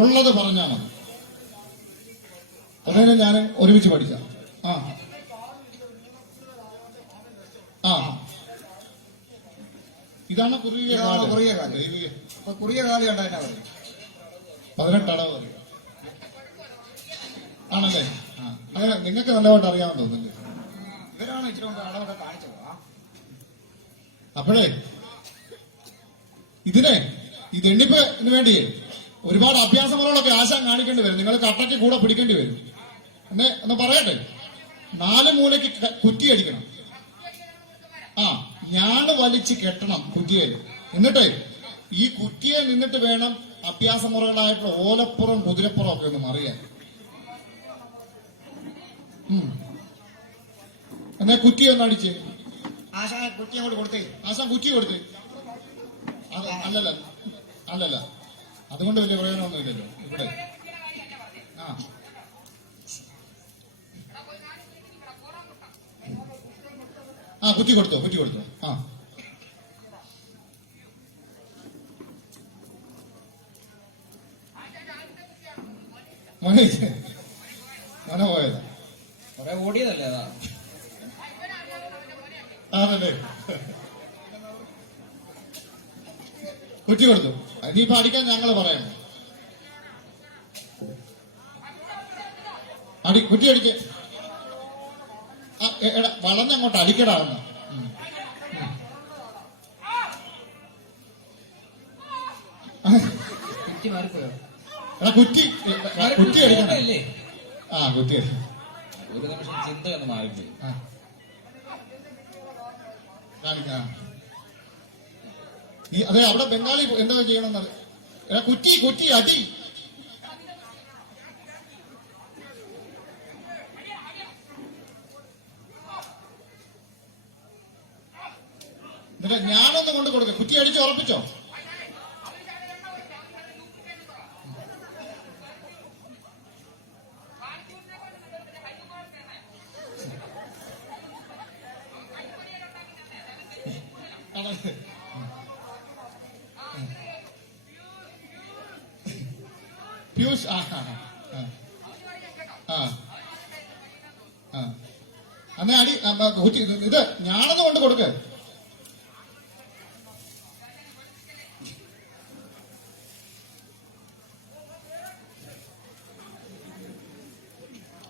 ഉള്ളത് പറഞ്ഞാ മതി. ഉദയനെ ഞാൻ ഒരുമിച്ച് പഠിച്ച. ആ ആ ഇതാണ് കുറുകിയ കാട്. കുറുകിയ കാട്. അപ്പൊ കുറുകിയ കാട് കണ്ടാ എന്നാ പറയും? 18 അടവ് പറയും ആണല്ലേ. ആ അങ്ങനെ നിങ്ങൾക്ക് നല്ലതായിട്ട് അറിയാമെന്ന് തോന്നുന്നുണ്ട്. ഇവരാണ് ഇച്ചിരി കൊണ്ട് അളവൊക്കെ കാണിച്ചത്. അപ്പോഴേ ഈ തെണ്ണിപ്പിന് വേണ്ടി ഒരുപാട് അഭ്യാസങ്ങളോടൊക്കെ ആശാൻ കാണിക്കേണ്ടി വരും. നിങ്ങൾ കട്ടയ്ക്ക് കൂടെ പിടിക്കേണ്ടി വരും. എന്ന് പറയട്ടെ, 4 മൂലയ്ക്ക് കുറ്റിയടിക്കണം. ആ ഞാണ് വലിച്ച് കെട്ടണം കുറ്റിയെ. എന്നിട്ട് ഈ കുറ്റിയെ നിന്നിട്ട് വേണം അഭ്യാസമുറകളായിട്ടുള്ള ഓലപ്പുറം കുതിരപ്പുറം ഒക്കെ ഒന്ന് അറിയാൻ. എന്നാ കുറ്റി ഒന്ന് അടിച്ച് ആശാനെ കുറ്റി അങ്ങോട്ട് കൊടുത്തേ. ആശാൻ കുറ്റി കൊടുത്ത്. അല്ലല്ല അതുകൊണ്ട് വലിയ പ്രയോജനമൊന്നുമില്ലല്ലോ ഇവിടെ. കുറ്റി കൊടുത്തോ. ആ മോനെ പോയതാ. കൊറേ ഓടിയതല്ലേ അതാ. ആണല്ലേ. കുറ്റി കൊടുത്തു. ഇനിയിപ്പോ അടിക്കാൻ ഞങ്ങള് പറയണം. കുറ്റി അടിക്ക്. വളഞ്ഞങ്ങോട്ട് അടിക്കടാവുന്ന. കുറ്റി അടിക്കണം. കുറ്റി ഒരു നിമിഷം ചിന്ത ഒന്ന് മാറിപ്പോയി. അതെ, അവിടെ ബംഗാളി എന്താ ചെയ്യണമെന്നത്. കുറ്റി അടി. എന്നിട്ട് ഞാനൊന്ന് കൊണ്ട് കൊടുക്ക. കുറ്റി അടിച്ച് ഉറപ്പിച്ചോ. പ്യൂഷ്. അന്നേ അടി ഇത് ഞാനൊന്ന് കൊണ്ട് കൊടുക്ക.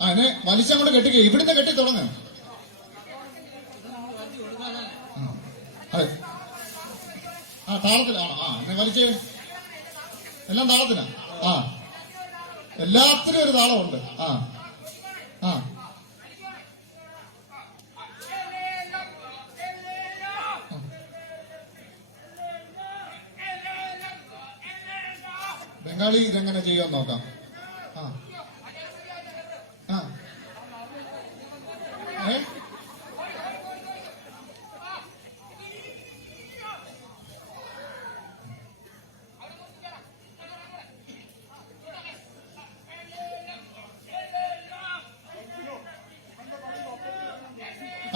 അതിനെ വലിച്ചങ്ങോട്ട് കെട്ടിക്ക. ഇവിടുന്ന് കെട്ടി തുടങ്ങ. അതെ, താളത്തിലാണോ? എന്നെ വലിച്ച് എല്ലാം താളത്തിനാ. എല്ലാത്തിനും ഒരു താളമുണ്ട്. ബംഗാളി ഇതെങ്ങനെ ചെയ്യാൻ നോക്കാം.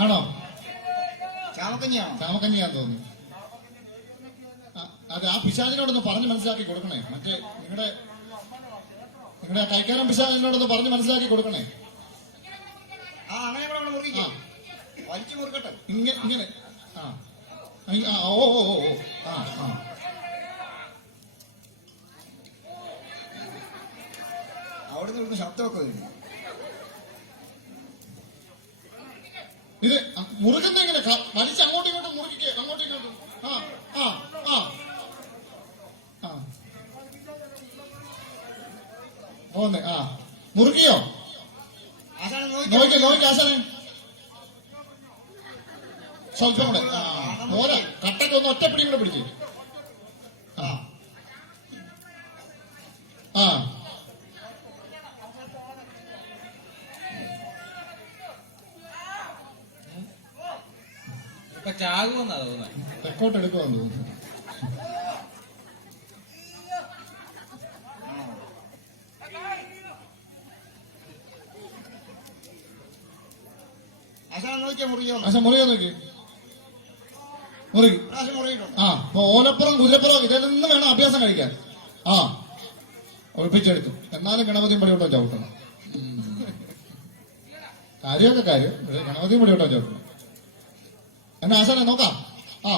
ആണോ? ചാമക്കഞ്ഞിയാണോ? ചാമക്കഞ്ഞിയാന്ന് തോന്നുന്നു. അത് ആ പിശാചിനോടൊന്ന് പറഞ്ഞ് മനസ്സിലാക്കി കൊടുക്കണേ. മറ്റേ നിങ്ങളുടെ കൈക്കാരൻ പിശാചിനോടൊന്ന് പറഞ്ഞ് മനസ്സിലാക്കി കൊടുക്കണേ. ആ അങ്ങനെ കൂടെ മുറിക്കാം. വലിച്ചു മുറുക്കട്ടെ. ഇങ്ങനെ ഓ ഓ ഓ ഓ ആ ആ അവിടുന്ന് ഇവിടുന്ന് ശബ്ദമൊക്കെ വരും. ഇത് മുറുകുന്ന ഇങ്ങനെ വലിച്ച് അങ്ങോട്ടും ഇങ്ങോട്ടും മുറുക്കിക്കേ. അങ്ങോട്ടും ഇങ്ങോട്ടും ആ ആ ആ ആ പോന്നെ. ആ മുറുകിയോ? ആശാനെ നോക്കി ആശാനെ. സ്വല്പം കൂടെ. ആ പോരാ, കട്ടൊക്കെ ഒന്ന് ഒറ്റപ്പിടിയും കൂടെ പിടിച്ച്. ആ ആ ഇപ്പൊ ചാകുമെന്നാ തോന്നുന്നത്. തെക്കോട്ട് എടുക്കുമെന്ന് തോന്നുന്നു. ആശാനെ നോക്കിയാ മുറിയോ? ആശാ മുറിയോ നോക്കി. മുറുകി. പ്രാവശ്യം മുറിയിട്ടുണ്ട്. ആ അപ്പൊ ഓലപ്പുറം കുതിരപ്പുറം ഇതിൽ നിന്ന് വേണം അഭ്യാസം കഴിക്കാൻ. ആ ഒഴിപ്പിച്ചെടുത്തു. എന്നാലും ഗണപതി പടിയോട്ടോ ചവിട്ടണം. കാര്യമൊക്കെ കാര്യം, ഗണപതി പടിയോട്ടോ ചവിട്ടണം. എന്നാ ആശാനെ നോക്കാം. ആ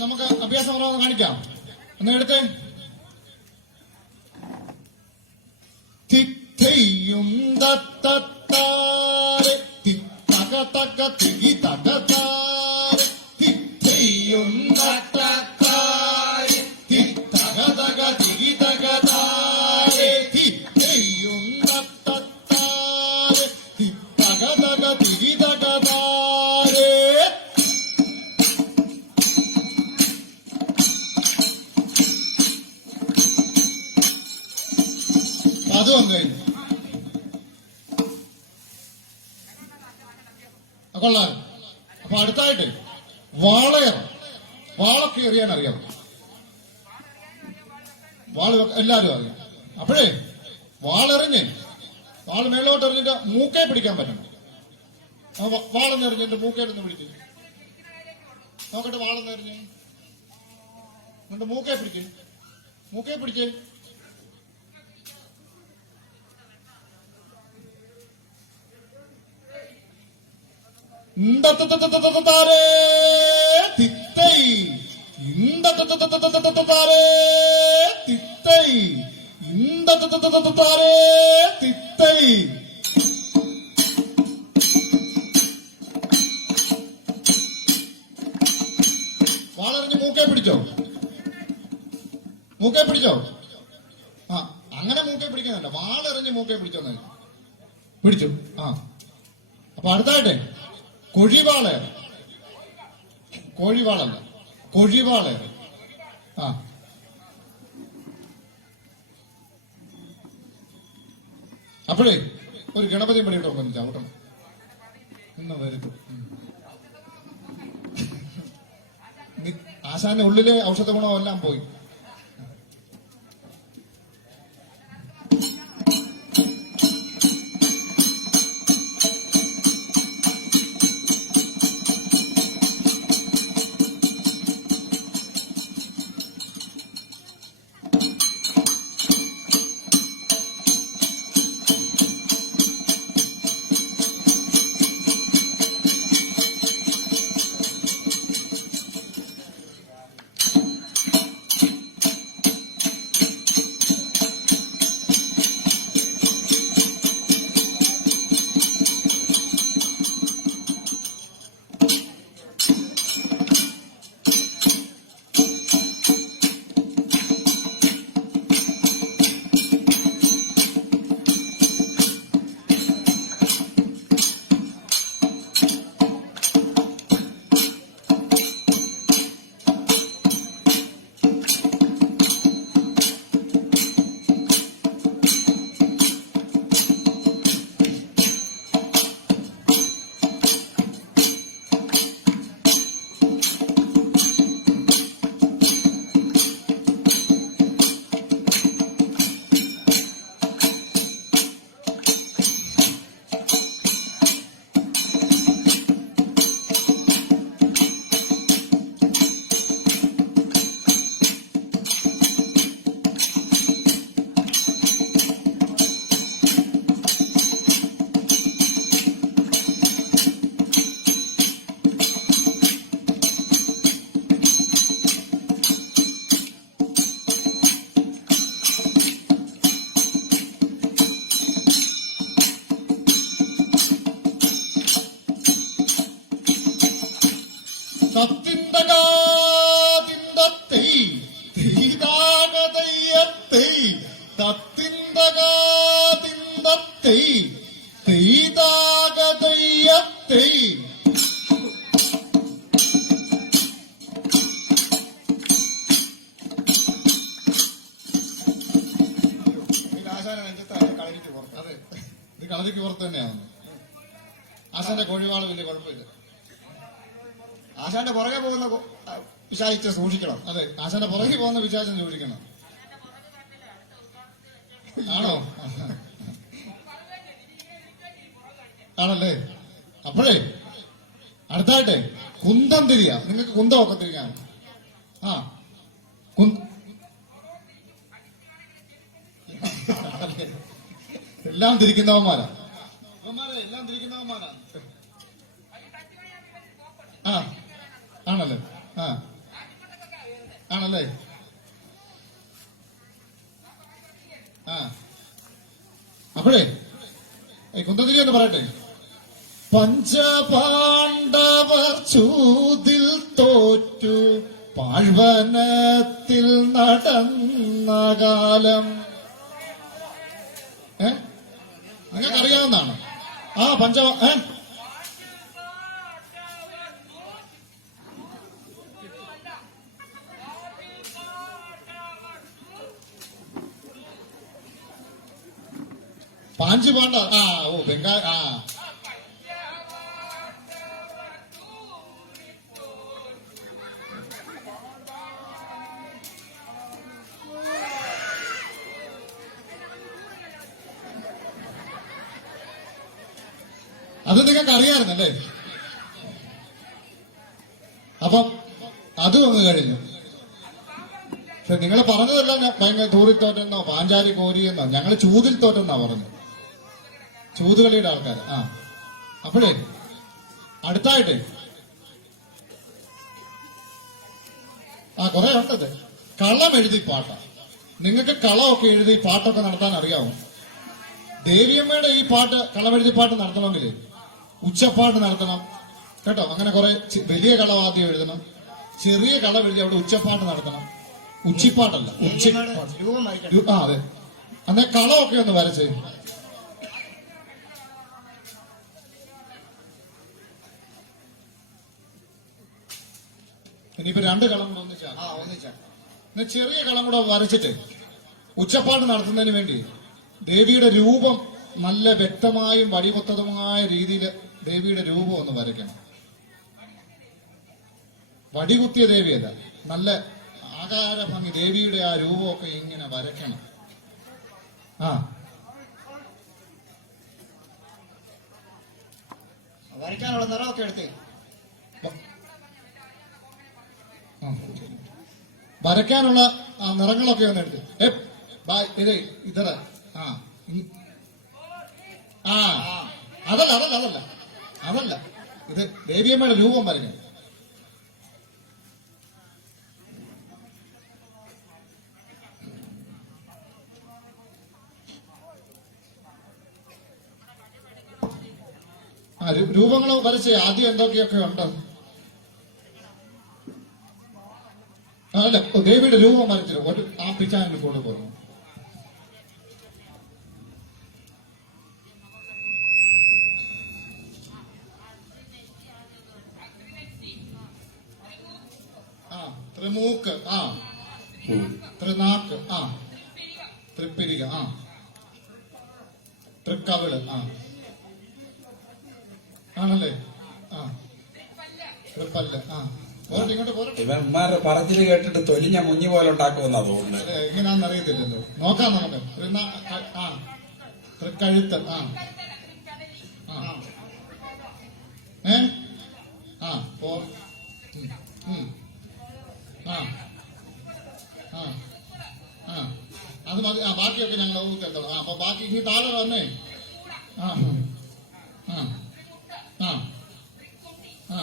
നമുക്ക് അഭ്യാസം ഒന്ന് കാണിക്കാം. ഒന്ന് എടുത്തേ. തിത്തയും തത്താരെ തിത്തക തക തിഗി തകതാരെ തിത്തയും തത്താരെ തിത്തക തക തിഗി തകതാരെ തിത്തയും തത്താരെ തിത്തക തക തിഗി തകതാരെ. അത് വന്നു കഴിഞ്ഞു. കൊള്ളാം. അപ്പൊ അടുത്തായിട്ട് വാളൊക്കെ എറിയാൻ അറിയാം. വാള് എല്ലാരും അറിയാം. അപ്പോഴേ വാളെറിഞ്ഞ് വാള് മേലോട്ട് എറിഞ്ഞിട്ട് മൂക്കേ പിടിക്കാൻ പറ്റണം. വാളെന്നെറിഞ്ഞ് എന്റെ മൂക്കേലൊന്ന് പിടിച്ച് നോക്കട്ടെ. വാളെന്നെറിഞ്ഞ് എന്റെ മൂക്കേ പിടിച്ച് താരേ തിത്തൈ താരേ തിത്തൈ താരേ തിത്തൈ. വാളെറിഞ്ഞ് മൂക്കേ പിടിച്ചോ. കണ്ണാടി മൂക്കെ പിടിച്ചോന്നു പിടിച്ചു. ആ അപ്പൊ അടുത്തായിട്ടെ കൊഴിവാളേറെ. കോഴിവാളല്ല, കൊഴിവാളേറെ. ആ അപ്പോഴേ ഒരു ഗണപതി പണിയിട്ടോ കൊല്ലം ചവിട്ടണം ഇന്ന് വരുത്തും. ആശാന്റെ ഉള്ളിലെ ഔഷധ ഗുണമെല്ലാം പോയി. തത്തിന്തകാതിന്തത്തൈ തീതാകതയ്യത്തൈ തത്തിന്തകാതിന്തത്തൈ തീതാകതയ്യത്തൈ. ആശാന നെഞ്ചത്താണ് കളരിക്ക് പുറത്ത്. അതെ, ഇത് കളരിക്ക് പുറത്ത് തന്നെയാണ്. ആശാന്റെ കോഴിവാള് വലിയ കുഴപ്പമില്ല. ആശാന്റെ പുറകെ പോകുന്ന വിശാലിച്ച് സൂക്ഷിക്കണം. അതെ, ആശാന്റെ പുറകെ പോകുന്ന വിചാരിച്ചു ചോദിക്കണം. ആണോ? ആണല്ലേ? അപ്പോഴേ അടുത്തായിട്ടെ കുന്തം തിരിയാ. നിങ്ങൾക്ക് കുന്തമൊക്കെ തിരിക്കാൻ ആ എല്ലാം തിരിക്കുന്നവന്മാരാ. എല്ലാം തിരിക്കുന്നവന്മാരാ. ആ ആണല്ലേ? ആ ആണല്ലേ? ആ അപ്പോഴേ കുന്തതിരി എന്ന് പറയട്ടെ. പഞ്ചപാണ്ഡവർ ചൂതിൽ തോറ്റു പാഴ്വനത്തിൽ നടന്ന കാലം നിങ്ങൾക്കറിയാവുന്നതാണ്. ആ പാഞ്ചു പാണ്ഡ ബംഗാൾ അത് നിങ്ങൾക്ക് അറിയാമായിരുന്നല്ലേ? അപ്പം അതും അങ്ങ് കഴിഞ്ഞു. പക്ഷെ നിങ്ങൾ പറഞ്ഞതെല്ലാം ഭയങ്കര തൂറിത്തോറ്റെന്നോ പാഞ്ചാലി കോരിയെന്നോ. ഞങ്ങൾ ചൂതിൽ തോറ്റെന്നാ പറഞ്ഞു. ചൂതുകളിയുടെ ആൾക്കാർ. ആ അപ്പോഴേ അടുത്തായിട്ട് കുറെ ഉണ്ടത്. കളം എഴുതി പാട്ട. നിങ്ങൾക്ക് കളമൊക്കെ എഴുതി പാട്ടൊക്കെ നടത്താൻ അറിയാമോ? ദേവിയമ്മയുടെ ഈ പാട്ട് കളമെഴുതി പാട്ട് നടത്തണമെങ്കിൽ ഉച്ചപ്പാട്ട് നടത്തണം കേട്ടോ. അങ്ങനെ കുറെ വലിയ കള ആദ്യം എഴുതണം, ചെറിയ കളം എഴുതി അവിടെ ഉച്ചപ്പാട്ട് നടത്തണം. ഉച്ചിപ്പാട്ടല്ല, ഉച്ചപ്പാട്ട്. രൂപം വരയ്ക്കണം. അതെ. അന്നേ കളമൊക്കെ ഒന്ന് വരച്ചേ. ഇനിയിപ്പോ 2 കളം കൂടെ ഒന്നിച്ചാ ആ ഒന്നിച്ചാ. ഇനി ചെറിയ കളം കൂടെ വരച്ചിട്ട് ഉച്ചപ്പാട് നടത്തുന്നതിന് വേണ്ടി ദേവിയുടെ രൂപം നല്ല വ്യക്തമായും വടികൊത്തതുമായ രീതിയിൽ ദേവിയുടെ രൂപം ഒന്ന് വരയ്ക്കണം. വടികുത്തിയ ദേവിയല്ല, നല്ല ആകാര ഭംഗി ദേവിയുടെ ആ രൂപമൊക്കെ ഇങ്ങനെ വരയ്ക്കണം. ആ വരയ്ക്കാനുള്ള നിറമൊക്കെ എടുത്തേ. വരയ്ക്കാനുള്ള നിറങ്ങളൊക്കെ ഒന്ന് എടുത്ത് ഇതറ ആ ആ അതല്ല അതല്ല അതല്ല അതല്ല ഇത് ദേവിയമ്മയുടെ രൂപം വരയ്ക്കണം. രൂപങ്ങൾ വരച്ച് ആദ്യം എന്തൊക്കെയൊക്കെ ഉണ്ട്. അല്ല ദേവിയുടെ രൂപം വരച്ചിട്ട് ഒരു ആ പിച്ചാനിൽ കൊണ്ടുപോകുന്നു. ആ ത്രിമൂക്ക്, ആ ത്രിനാക്ക്, ആ തൃപ്പിരിക, ആ തൃക്കവിള്, ആ ആണല്ലേ, ആ തൃപ്പല്ല്, ആ പോരട്ടെ ഇങ്ങോട്ട് പോരട്ടെ. ഇവന്മാരുടെ പറച്ചില് കേട്ടിട്ട് തൊലിഞ്ഞ മുഞ്ഞി പോലെ ഉണ്ടാക്കുമെന്നാ തോന്നുന്നത്. എങ്ങനെയാണെന്ന് അറിയത്തില്ലല്ലോ, നോക്കാം നമുക്ക്. ആ തൃക്കഴുത്ത്, ആ ഏ ആ പോ ആ ആ ആ അത് മതി. ആ ബാക്കിയൊക്കെ ഞങ്ങൾ ഊക്കെന്തോ. ആ അപ്പൊ ബാക്കി ഇനി താഴെ വന്നേ. ആ ആ ആ ആ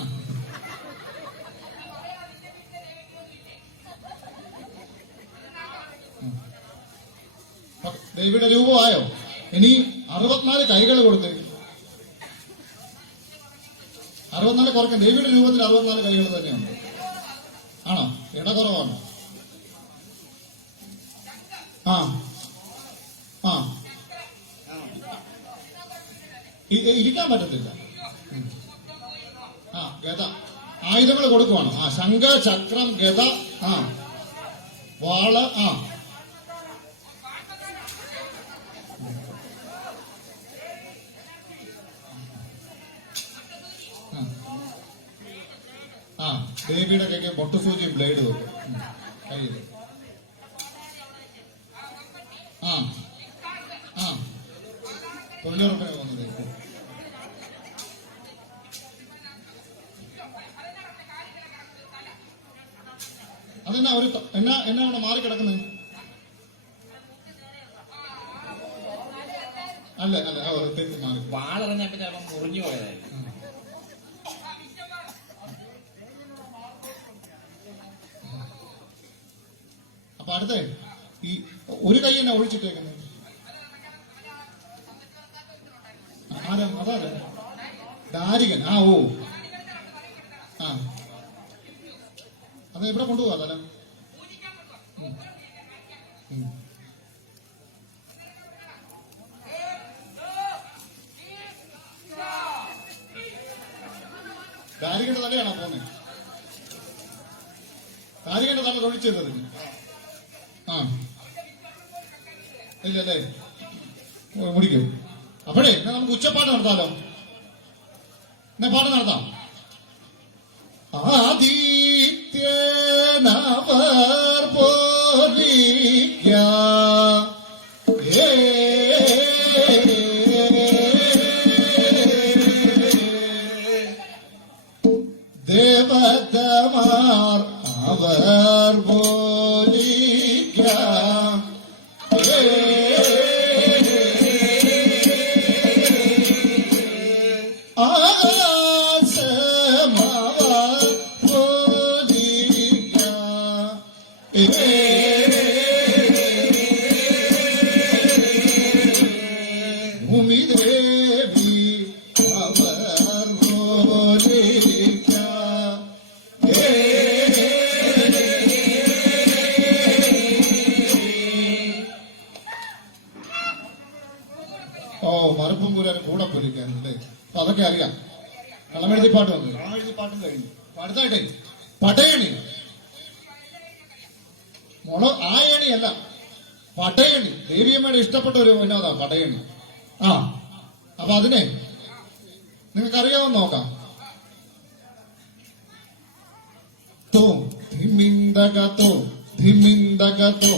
ദേവിയുടെ രൂപമായോ? ഇനി 64 കൈകൾ കൊടുത്ത് 64 കുറയ്ക്കാം. ദേവിയുടെ രൂപത്തിൽ 64 കൈകൾ തന്നെയുണ്ട്. ആണോ? ഇടകുറവാണ്. ആ ആ ഇരിക്കാൻ പറ്റത്തില്ല. ആ ഗത ആയുധങ്ങൾ കൊടുക്കുവാണ്. ആ ശംഖ, ചക്രം, ഗത, ആ വാള്, ആ ആ ദേവിയുടെ കൈക്ക് പൊട്ടുസൂചിയും ബ്ലേഡ് വെക്കും കയ്യില്. ആ ആ തൊഴിലുറപ്പിന് പോകുന്നത്. അതെന്നാ ഒരു എന്നാ അവിടെ മാറിക്കിടക്കുന്നത്? അല്ല അല്ല തെറ്റി മാറി. വാളെറിഞ്ഞപ്പോ ചിലപ്പോൾ മുറിഞ്ഞു പോയതായിരുന്നു. അപ്പൊ അടുത്തേ ഈ ഒരു കൈ തന്നെ ഒഴിച്ചിട്ടേക്കുന്നത് ആരാ? അതാരെ ദാരികൻ. ആ ഓ ആ അത് എവിടെ കൊണ്ടുപോകാതല്ല. ദാരികന്റെ തലയാണോ പോന്നെ? ദാരികന്റെ തല തൊഴിച്ചത്. ആ ഇല്ലല്ലേ, മുടിക്കും. അപ്പോഴേ നമുക്ക് ഉച്ചപ്പാട്ട് നടത്താലോ. എന്നാ പാട്ട് നടത്താം. ആദിത്യനവർ പോലിക്ക ദേവതമാർ അവർ പോലിക്ക ഭൂമിദേവി അവർ പോലിക്ക ഓ മറുപ്പും കൂരാനും കൂടെ പൊലിക്കാനുണ്ട്. അപ്പൊ അതൊക്കെ അറിയാം. കളമെഴുതി പാട്ട് വന്നു. കളമെഴുതി പാട്ടും കഴിഞ്ഞു. അപ്പൊ അടുത്തായിട്ടേ പടയണി. ആ ഏണിയല്ല, പടയണി. ദേവിയമ്മയുടെ ഇഷ്ടപ്പെട്ട ഒരു വിനോദമാണ് പടയണി. ആ, അപ്പൊ അതിനെ നിങ്ങൾക്കറിയാമെന്ന് നോക്കാം. തോ ധിമിന്ദകത്തോ ധിമിന്ദകത്തോ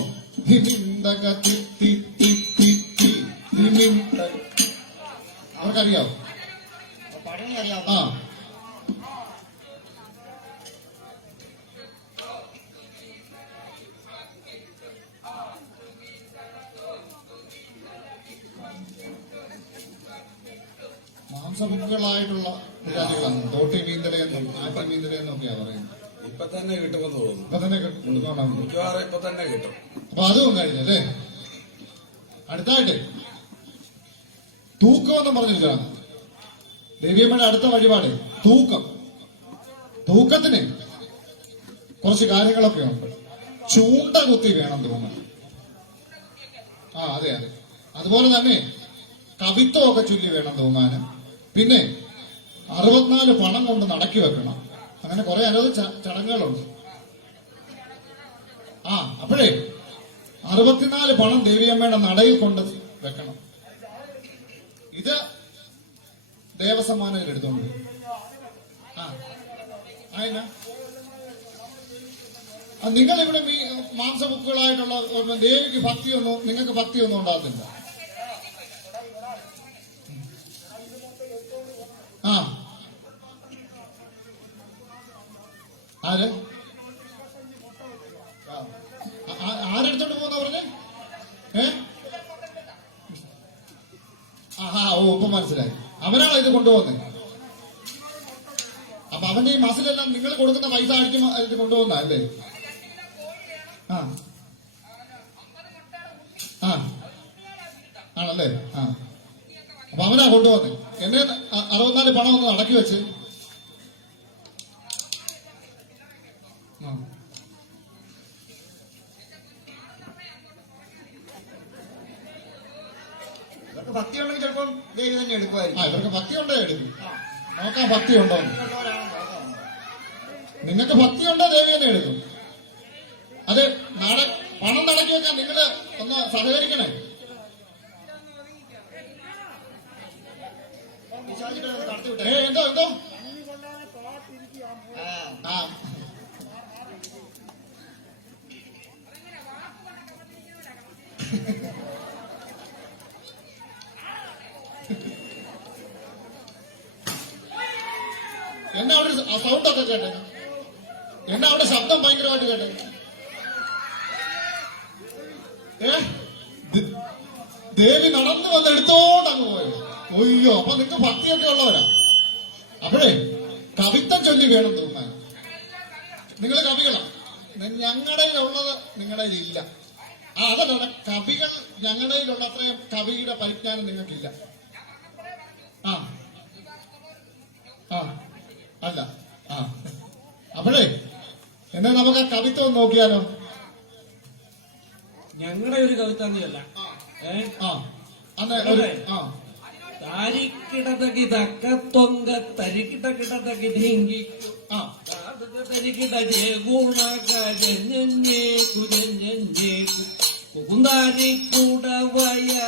ധിമിന്ദക തി തി തി തി തി ധിമിന്ദക. അവർക്കറിയാവോ? പടയണി അറിയാമോ? ആ, മാംസഭുക്കുകളായിട്ടുള്ള വിരാജികളാണ്. തോട്ടി മീന്തലയെന്നും ആറ്റി മീന്തലയെന്നും ഒക്കെയാ പറയുന്നത്. ഇപ്പൊ തന്നെ കിട്ടുമെന്ന് തോന്നുന്നു. ഇപ്പൊ തന്നെ കിട്ടുന്നോണ്ടാണ്. മിക്കവാറും ഇപ്പൊ തന്നെ കിട്ടും. അപ്പൊ അതും കഴിഞ്ഞല്ലേ. അടുത്തായിട്ട് തൂക്കം എന്ന് പറഞ്ഞിരിക്കുകയാണ് ദേവിയമ്മയുടെ അടുത്ത വഴിപാട്. തൂക്കം. തൂക്കത്തിന് കുറച്ച് കാര്യങ്ങളൊക്കെ ഉണ്ട്. ചൂണ്ട കുത്തി വേണം തൂങ്ങാൻ. ആ, അതെ അതെ. അതുപോലെ തന്നെ കവിത്വമൊക്കെ ചൊല്ലി വേണം തൂങ്ങാന്. പിന്നെ 64 പണം കൊണ്ട് നടക്കി വെക്കണം. അങ്ങനെ കുറെ അനവധി ചടങ്ങുകളുണ്ട്. ആ, അപ്പോഴേ 64 പണം ദേവിയമ്മയുടെ നടയിൽ കൊണ്ട് വെക്കണം. ഇത് ദേവസമ്മാനം എടുത്തോണ്ട് വരും. ആ, അതിനാ നിങ്ങൾ ഇവിടെ മാംസബുക്കുകളായിട്ടുള്ള ദേവിക്ക് ഭക്തിയൊന്നും, നിങ്ങൾക്ക് ഭക്തിയൊന്നും ഉണ്ടാകത്തില്ല. ആ, ആര് ആരെടുത്തോണ്ട് പോകുന്ന പറഞ്ഞേ? ആഹാ, ഓ, ഇപ്പൊ മനസ്സിലായി. അവനാണോ ഇത് കൊണ്ടുപോകുന്നത്? അപ്പൊ അവന്റെ ഈ മസിലെല്ലാം നിങ്ങൾ കൊടുക്കുന്ന പൈസ അടിച്ച് കൊണ്ടുപോകുന്ന അല്ലേ? ആ ആ, ആണല്ലേ? ആ, അപ്പൊ അവനാ കൊണ്ടുപോകുന്നത്. എന്നെ 64 പണം ഒന്ന് അടക്കി വെച്ച്. ഇവർക്ക് ഭക്തി ഉണ്ടെങ്കിൽ ചിലപ്പം ദേവി തന്നെ എടുക്കുമായിരിക്കും. ഇവർക്ക് ഭക്തി ഉണ്ടോ എടുക്കും. നോക്കാം ഭക്തി ഉണ്ടോ. നിങ്ങൾക്ക് ഭക്തി ഉണ്ടോ ദേവി തന്നെ എടുക്കും. അത് പണം നടക്കി വെക്കാൻ നിങ്ങള് ഒന്ന് സഹകരിക്കണേ. എന്തോ എന്തോ ആ, എന്നാ അവിടെ സൗണ്ടൊക്കെ കേട്ടെ? എന്നാ അവിടെ ശബ്ദം ഭയങ്കരമായിട്ട് കേട്ടെ? ദേവി നടന്നു വന്ന് എടുത്തോണ്ട് അങ്ങ് പോയത്. ഒയ്യോ, അപ്പൊ നിങ്ങൾക്ക് ഭക്തിയൊക്കെ ഉള്ളവരാ. അപ്പോഴേ കവിത്വം ചൊല്ലി വേണം തോന്നാൻ. നിങ്ങൾ കവികളാ. ഞങ്ങളുടെ ഉള്ളത് നിങ്ങളുടെ ഇല്ല. ആ, അതല്ല, കവികൾ ഞങ്ങളുടെ ഉള്ള അത്രയും കവിയുടെ പരിജ്ഞാനം നിങ്ങൾക്കില്ല. ആ ആ, അല്ല. ആ, അപ്പോഴേ എന്നാ നമുക്ക് ആ കവിത്വം നോക്കിയാലോ? ഞങ്ങളുടെ ഒരു കവിതാന്തിയല്ല. ആ, അന്ന് ഒരു ആ താരിക്കിടതകി തക്കത്തൊങ്ക തരിക്കിടകിടതകി ധിങ്കിക്കു ആ തരികിട ജേഗുണകരഞ്ഞേ കുരഞ്ഞേക്കു മുകുന്താരിക്കൂട വയറഴകിനുദത്താം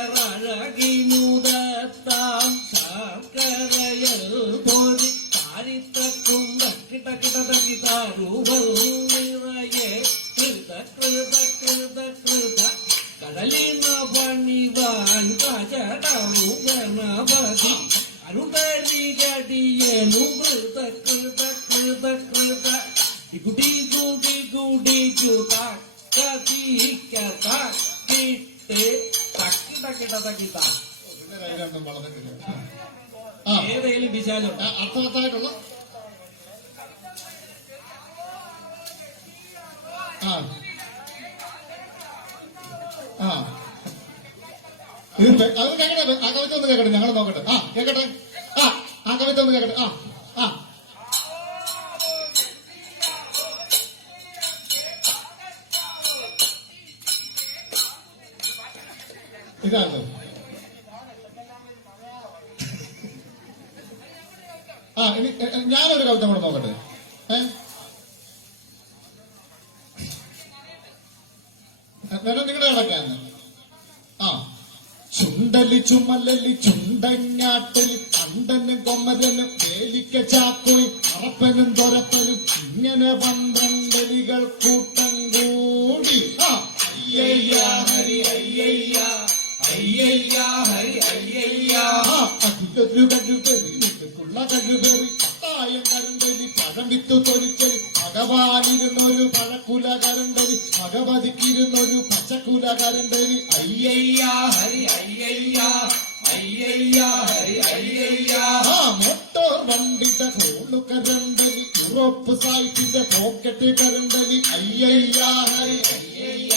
ശർക്കരയൽ പോരി താരിത്തക്കുങ്ക കിടകിടതകി താരുവൽ നിറയെ കൃത കൃത കൃത കൃത കടലിന പണിവാൻ കചടമു ഗണപതി അരുതരികടിയനു കൃത കൃത കൃത കൃത ഇകുടി കുടി കുടി ചുത കതിക്കത കിട്ടേ തക്കിട കിടത കിട. പിന്നെ കൈ രണ്ടും വളർന്നിട്ടില്ല. ആ, ഏതേലും വിശാലുണ്ട്. അർത്ഥവത്തായിട്ടുള്ള ആ ആ ഇത് അത് കേക്കട്ടെ. ആ കവിത ഒന്ന് കേക്കട്ടെ, ഞങ്ങൾ നോക്കട്ടെ. ആ, കേക്കട്ടെ. ആ കവിത ഒന്ന് കേക്കട്ടെ. ആ ആ ഇതാണ്. ആ, ഇനി ഞാനൊരു കവിത കൂടെ നോക്കട്ടെ. ചുമലല്ലി ചുണ്ടങ്ങാട്ടലി അണ്ടനും കൊമ്മരനും വേലിക്ക ചാക്കോയി അറപ്പനും തൊരപ്പനും ഇങ്ങനെ 12 എലികൾ കൂട്ടം കൂടി അയ്യയ്യ ഹരി അയ്യയ്യ അയ്യയ്യ ഹരി അയ്യയ്യ അതിലൊരു കഴിവേറി ഇതുക്കുള്ള കഴിവേറി പത്തായം കരണ്ടലി പഴം വിത്തു തൊലിച്ചലി ഭഗവാനിരുന്നൊരു പഴക്കുല കരണ്ടലി ഭഗവതിക്കിരുന്നൊരു പച്ചക്കുല കരണ്ടലി അയ്യയ്യ ഹരി അയ്യയ്യ അയ്യയ്യ ഹരി അയ്യയ്യ മോട്ടോർ വണ്ടിയുടെ ഹോളു കരണ്ടലി യൂറോപ്പ് സായിപ്പിന്റെ പോക്കറ്റ് കരണ്ടലി അയ്യയ്യ ഹരി അയ്യയ്യ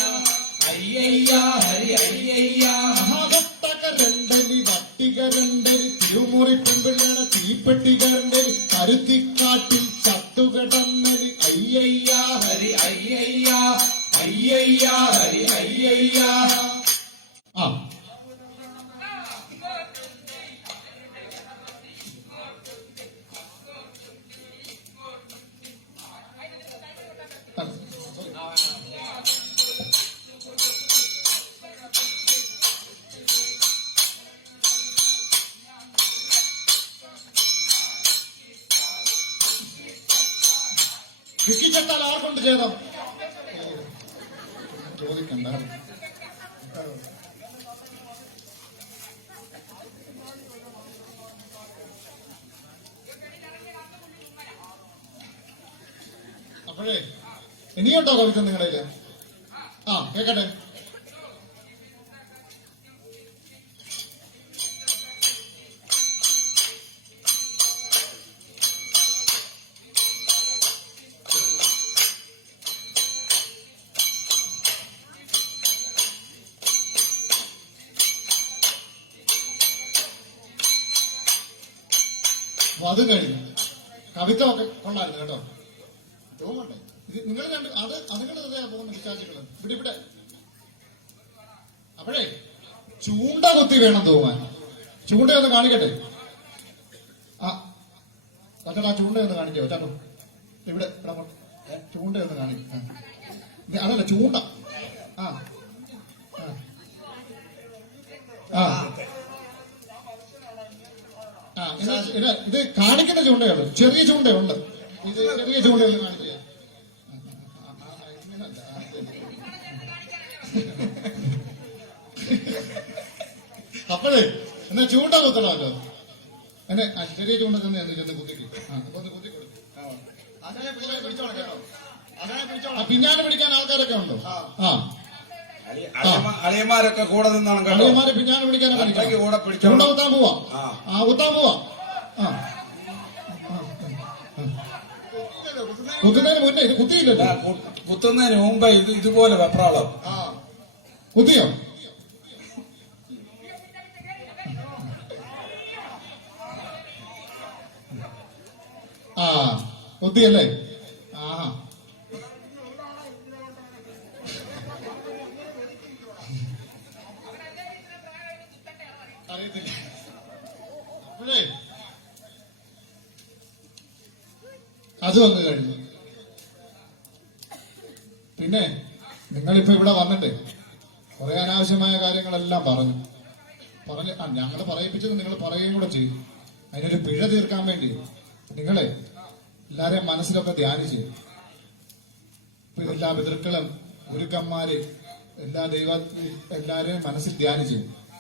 അയ്യയ്യ ഹരി അയ്യയ്യ മഹാവട്ട കരണ്ടലി വട്ടി കരണ്ടലി തിരുമുറി പെമ്പിള്ളയുടെ തീപ്പെട്ടി കരണ്ടലി കരുത്തിക്കാട്ടിൽ ചത്തുകിടന്നലി അയ്യയ്യ ഹരി അയ്യയ്യ അയ്യയ്യ ഹരി അയ്യയ്യ ആ വിക്കിച്ചെത്താൽ ആർക്കൊണ്ട് ചെയ്തോ ചോദിക്കണ്ട അപ്പോഴേ ഇനിയുണ്ടോ കവിത നിങ്ങളില്? കേക്കട്ടെ. അത് കഴിഞ്ഞു. കവിത്വം ഒക്കെ കൊള്ളായിരുന്നു കേട്ടോ. തോന്നണ്ടേ ഇത് നിങ്ങൾ രണ്ട് അതുങ്ങൾ പോകുന്ന വിശ്വാസികള് ഇവിടെ അപ്പോഴേ ചൂണ്ട കുത്തി വേണം തൂങ്ങാൻ. ചൂണ്ടയൊന്ന് കാണിക്കട്ടെ. ആ ചൂണ്ടയൊന്ന് കാണിക്കോ ചാട്ടോ. ഇവിടെ ചൂണ്ടയൊന്ന് കാണിക്കും. അതല്ല ചൂണ്ട. ഇത് കാണിക്കുന്ന ചൂണ്ടയുള്ളൂ. ചെറിയ ചൂണ്ടയുണ്ട്. ഇത് ചെറിയ ചൂണ്ടയൊന്ന് കാണിക്കുക. അപ്പോഴേ എന്നാ ചൂണ്ട കുത്തണമല്ലോ. എന്നെ ചെറിയ ചൂണ്ട തന്നെ ചെന്ന് കുത്തിക്കും. ഒന്ന് കുത്തിക്കൊടുക്കും. പിന്നാലെ പിടിക്കാൻ ആൾക്കാരൊക്കെ ഉണ്ടോ? അളിയന്മാരൊക്കെ കൂടെ നിന്നാണ് കേട്ടോ. അളിയന്മാരെ പിന്നാലെ പിടിക്കാനൊക്കെ കൂടെ ചൂണ്ട കുത്താൻ പോവാ. കുത്താൻ പോവാ. കുത്തുന്നതിന് മുന്നേ ഇത് കുത്തിയില്ലല്ലോ. കുത്തുന്നതിന് മുമ്പ് ഇതുപോലെ വെപ്രാളം. കുത്തിയോ? കുത്തിയല്ലേ? അറിയത്തില്ല. അപ്പോഴേ അത് വന്നു കഴിഞ്ഞു. പിന്നെ നിങ്ങളിപ്പോ ഇവിടെ വന്നിട്ട് കുറെ അനാവശ്യമായ കാര്യങ്ങളെല്ലാം പറഞ്ഞു ഞങ്ങൾ പറയിപ്പിച്ചത് നിങ്ങൾ പറയുകയും കൂടെ ചെയ്തു. അതിനൊരു പിഴ തീർക്കാൻ വേണ്ടി നിങ്ങളെ എല്ലാരെയും മനസ്സിലൊക്കെ ധ്യാനിച്ച് എല്ലാ പിതൃക്കളും ഗുരുക്കന്മാര് എല്ലാരെയും മനസ്സിൽ ധ്യാനിച്ച്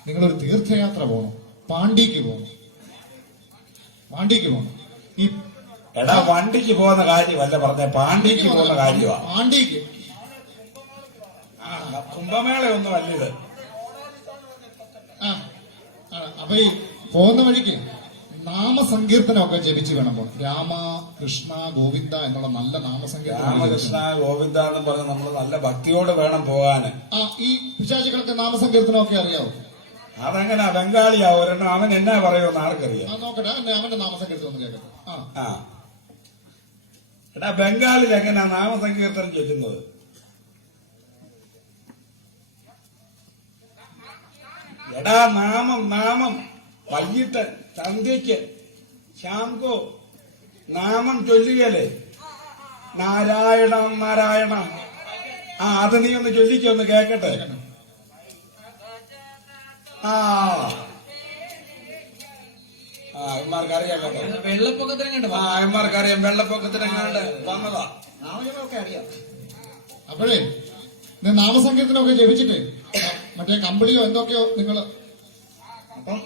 നിങ്ങളൊരു തീർത്ഥയാത്ര പോകണം. പാണ്ടിക്ക് പോകണം. ഈ എടാ വണ്ടിക്ക് പോകുന്ന കാര്യമല്ല പറഞ്ഞ, പാണ്ടിക്ക് പോകുന്ന കാര്യമാണ്. പാണ്ടിക്ക് കുംഭമേളയൊന്നും അല്ലിത്. അപ്പൊ ഈ പോകുന്ന വഴിക്ക് നാമസങ്കീർത്തനമൊക്കെ ജപിച്ചു വേണം പോകാൻ. രാമ കൃഷ്ണ ഗോവിന്ദ എന്നുള്ള നല്ല നാമസങ്കീർത്തനം. രാമകൃഷ്ണ ഗോവിന്ദ എന്ന് പറഞ്ഞ് നമ്മൾ നല്ല ഭക്തിയോട് വേണം പോകാന്. ഈ പിശാചുകളൊക്കെ നാമസങ്കീർത്തനമൊക്കെ അറിയാവോ? അതെങ്ങനെ ബംഗാളിയാ ഒരെണ്ണം. അവൻ എന്നാ പറയുമെന്ന് ആർക്കറിയാം. നോക്കട്ടെ അവന്റെ നാമസങ്കീർത്തനം ഒന്ന് കേൾക്കട്ടെ. എടാ ബംഗാളിൽ എങ്ങനെയാ നാമസങ്കീർത്തനം ചൊല്ലുന്നത്? എടാ നാമം വൈകിട്ട് സന്ധ്യയ്ക്ക് ശാംകോ നാമം ചൊല്ലുകയല്ലേ? നാരായണ. അത് നീ ഒന്ന് ചൊല്ലിക്കൊന്ന് കേക്കട്ടെ. ഇവന്മാർക്കറിയാം കേട്ടോ. വെള്ളപ്പൊക്കത്തിനെങ്ങണ്ട് ഇവന്മാർക്കറിയാം വെള്ളപ്പൊക്കത്തിനെങ്ങാണ്ട് വന്നതാ. നാമജപമൊക്കെ അറിയാം. അപ്പോഴേ ഇത് നാമസങ്കീർത്തനമൊക്കെ ജപിച്ചിട്ട് മറ്റേ കമ്പിളിയോ എന്തൊക്കെയോ നിങ്ങൾ അപ്പം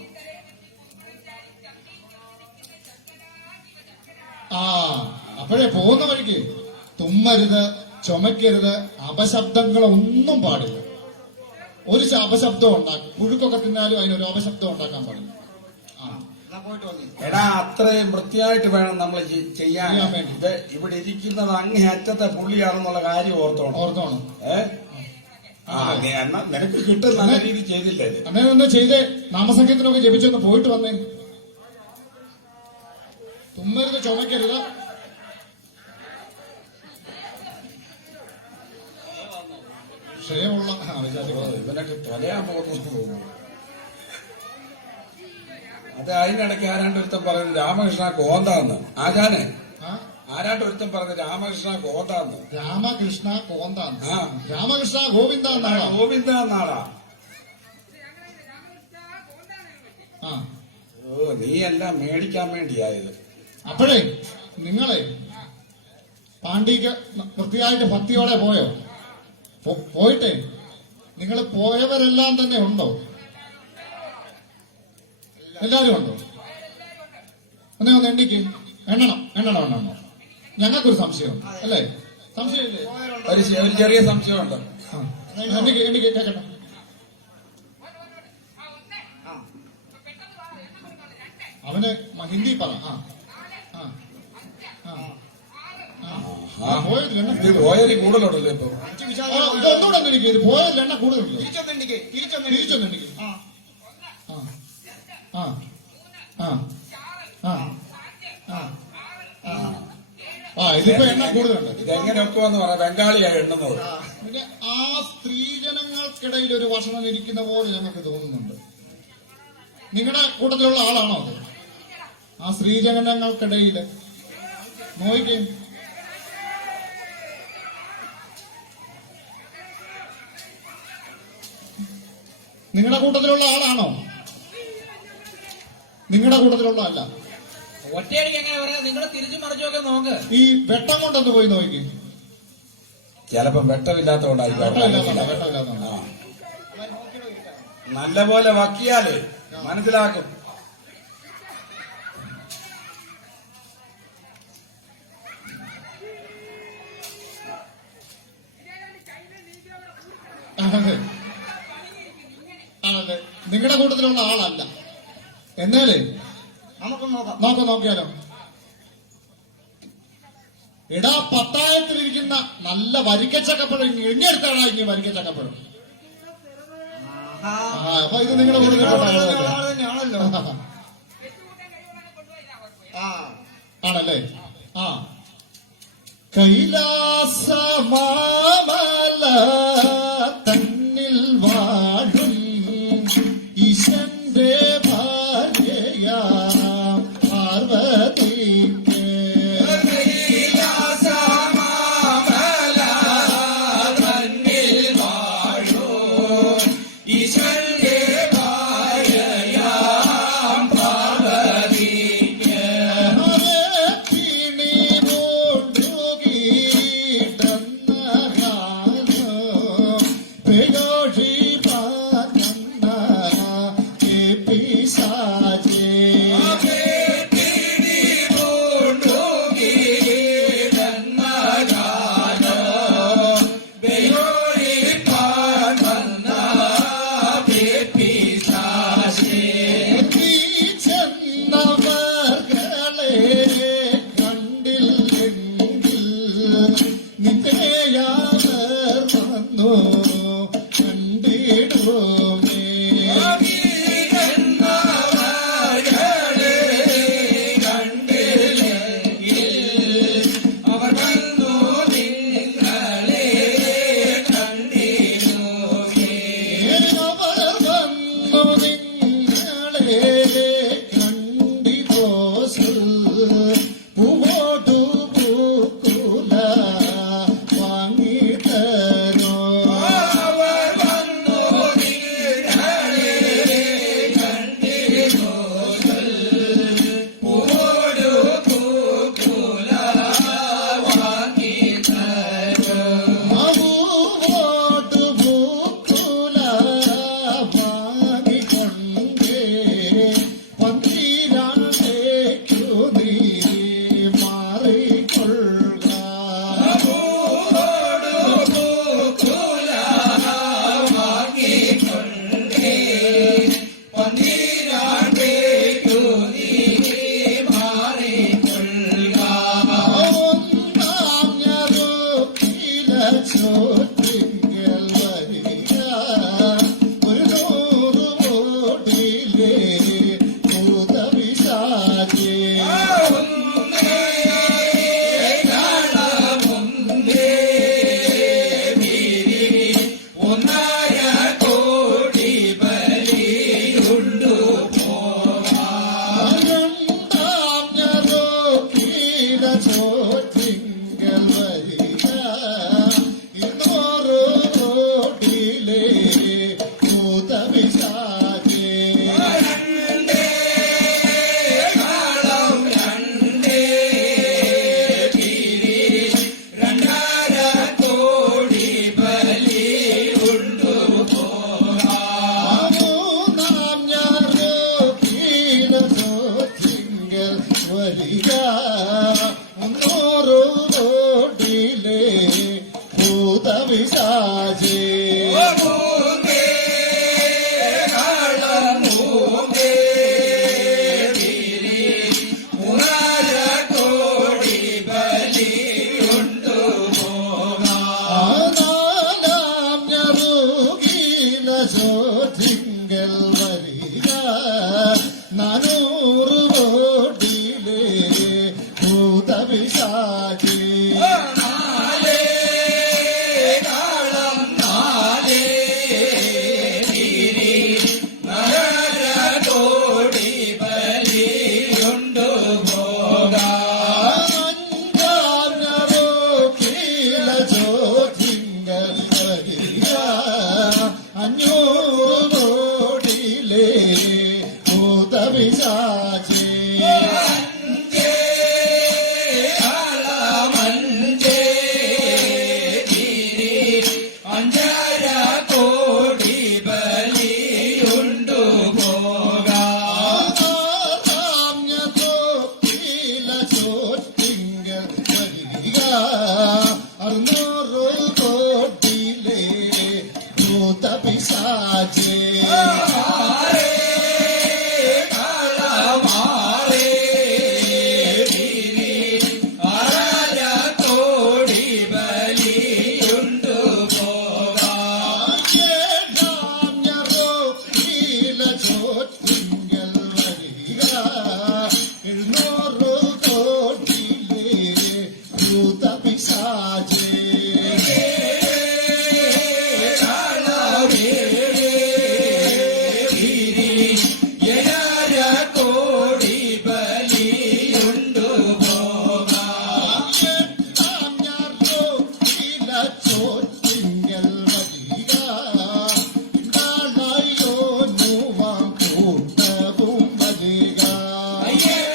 അപ്പോഴേ പോകുന്ന വഴിക്ക് തുമ്മരുത്, ചുമക്കരുത്, അപശബ്ദങ്ങളൊന്നും പാടില്ല. ഒരു അപശബ്ദം ഉണ്ടാക്കും. പുഴുക്കൊക്കെ തിന്നാലും അതിനൊരു അപശബ്ദം ഉണ്ടാക്കാൻ പാടില്ല. എന്നാ പോയിട്ട് വന്നേ. എടാ അത്രയും വൃത്തിയായിട്ട് വേണം നമ്മൾ ചെയ്യാൻ. ചെയ്യാൻ വേണ്ടി. ഇത് ഇവിടെ ഇരിക്കുന്നത് അങ്ങേ അറ്റത്തെ പുള്ളിയാണെന്നുള്ള കാര്യം ഓർത്തോണം. ഓർത്തോണം. എന്നാ നിനക്ക് കിട്ടും നല്ല രീതി ചെയ്തില്ലേ ഇത്? അങ്ങനെ ഒന്ന് ചെയ്തേ. നാമസങ്കീർത്തനമൊക്കെ ജപിച്ചൊന്ന് പോയിട്ട് വന്നേ. തുമ്മരുത്, ചുമക്കരുത്. ക്ഷയമുള്ള ഇവനൊക്കെ തൊലയാൻ പോകുന്നു. അത് അതിനിടയ്ക്ക് ആരാണ്ട് ഒരുത്തം പറഞ്ഞു രാമകൃഷ്ണ കോന്താന്ന്. ആചാനെ ആരാണ്ട് ഒരുത്തം പറഞ്ഞു രാമകൃഷ്ണ കോന്താന്ന്. രാമകൃഷ്ണ കോന്താന്ന്. ആ. രാമകൃഷ്ണ ഗോവിന്ദ എന്നാണ്. ഗോവിന്ദ എന്നാടാ. ആ. ഓ നീ എല്ലാം മേടിക്കാൻ വേണ്ടിയായത്. അപ്പോഴേ നിങ്ങളെ പാണ്ഡിക്ക് വൃത്തിയായിട്ട് ഭക്തിയോടെ പോയോ? പോയിട്ടേ നിങ്ങൾ പോയവരെല്ലാം തന്നെ ഉണ്ടോ? എല്ലാരും ഉണ്ടോ? ഒന്ന് എണ്ണിക്ക്. എണ്ണണം. ഞങ്ങൾക്കൊരു സംശയം അല്ലേ? സംശയമില്ലേ? ഒരു ചെറിയ സംശയമുണ്ട്. എണ്ണിക്ക് കേക്കട്ടെ. അവന് ഹിന്ദി പറ. ഇത് പോയാൽ കൂടുതലുണ്ടല്ലോ ഇപ്പൊ. ഇതൊന്നുകൂടെ എനിക്ക് ഇത് പോയതിൽ എണ്ണ കൂടുതലുണ്ടോ? തിരിച്ചൊന്നെണ്ണിക്ക്. ഇതിപ്പോ എണ്ണ കൂടുതലുണ്ട്. ഇതെങ്ങനെ വെക്കുമെന്ന് പറയാം. ബംഗാളിയായി എണ്ണുന്നത്. പിന്നെ ആ സ്ത്രീജനങ്ങൾക്കിടയിൽ ഒരു ഭക്ഷണം ഇരിക്കുന്ന പോലെ ഞങ്ങൾക്ക് തോന്നുന്നുണ്ട്. നിങ്ങളുടെ കൂട്ടത്തിലുള്ള ആളാണോ അത്? ആ സ്ത്രീജനങ്ങൾക്കിടയിൽ നോയിക്കേ. നിങ്ങളുടെ കൂട്ടത്തിലുള്ള ആളാണോ? നിങ്ങളുടെ കൂട്ടത്തിലുള്ള അല്ല. ഒറ്റയടിക്ക് എങ്ങനെ പറയാം? നിങ്ങൾ തിരിച്ചു മറിച്ചൊക്കെ നോക്ക്. ഈ വെട്ടം കൊണ്ടൊന്ന് പോയി നോക്കി. ചിലപ്പം വെട്ടമില്ലാത്തതുകൊണ്ടായിരിക്കും. വെട്ടമില്ലാത്ത നല്ല പോലെ വക്കിയാല് മനസ്സിലാക്കും. ആണല്ലേ? നിങ്ങളുടെ കൂട്ടത്തിലുള്ള ആളല്ല. എന്നാലേ നമുക്ക് നോക്കിയാലോ? ഇടാ പത്തായത്തിലിരിക്കുന്ന നല്ല വരിക്കച്ചക്കപ്പഴം എങ്ങെടുത്താണ് ഇനി വരിക്കച്ചക്കപ്പഴം? അപ്പൊ ഇത് നിങ്ങളുടെ കൂട്ടത്തിലുള്ള തന്നെയാണല്ലോ. ആണല്ലേ? കൈലാസ മാമല തന്നിൽ വാഴും ഈശന്റെ ഭാര്യയാ പാർവതി. ചോറ്റിങ്കൽ വരിക ഒരു 100 കോടിയിലെ ഭൂതപിശാചേ ചോറ്റിങ്കൽ വരിക 200 കോടിയിലെ ഭൂതപിശാചേ മൂന്നാം ഞായറോക്കില ചോറ്റിങ്കൽ വരിക 300 കോടിയിലെ ഭൂതപിശാചേ നാലാം ഞായറോക്കില ചോറ്റിങ്കൽ വരിക 400 കോടിയിലെ ഭൂതപിശാചേ അഞ്ചാം ഞായറോക്കില ചോറ്റിങ്കൽ വരിക 500 കോടിയിലെ ഭൂതപിശാചേ ആറാം ഞായറോക്കില ചോറ്റിങ്കൽ വരിക 600 കോടിയിലെ ഭൂതപിശാചേ ഏഴാം ഞായറോക്കില ചോറ്റിങ്കൽ വരിക 700 കോടിയിലെ ഭൂതപിശാചേ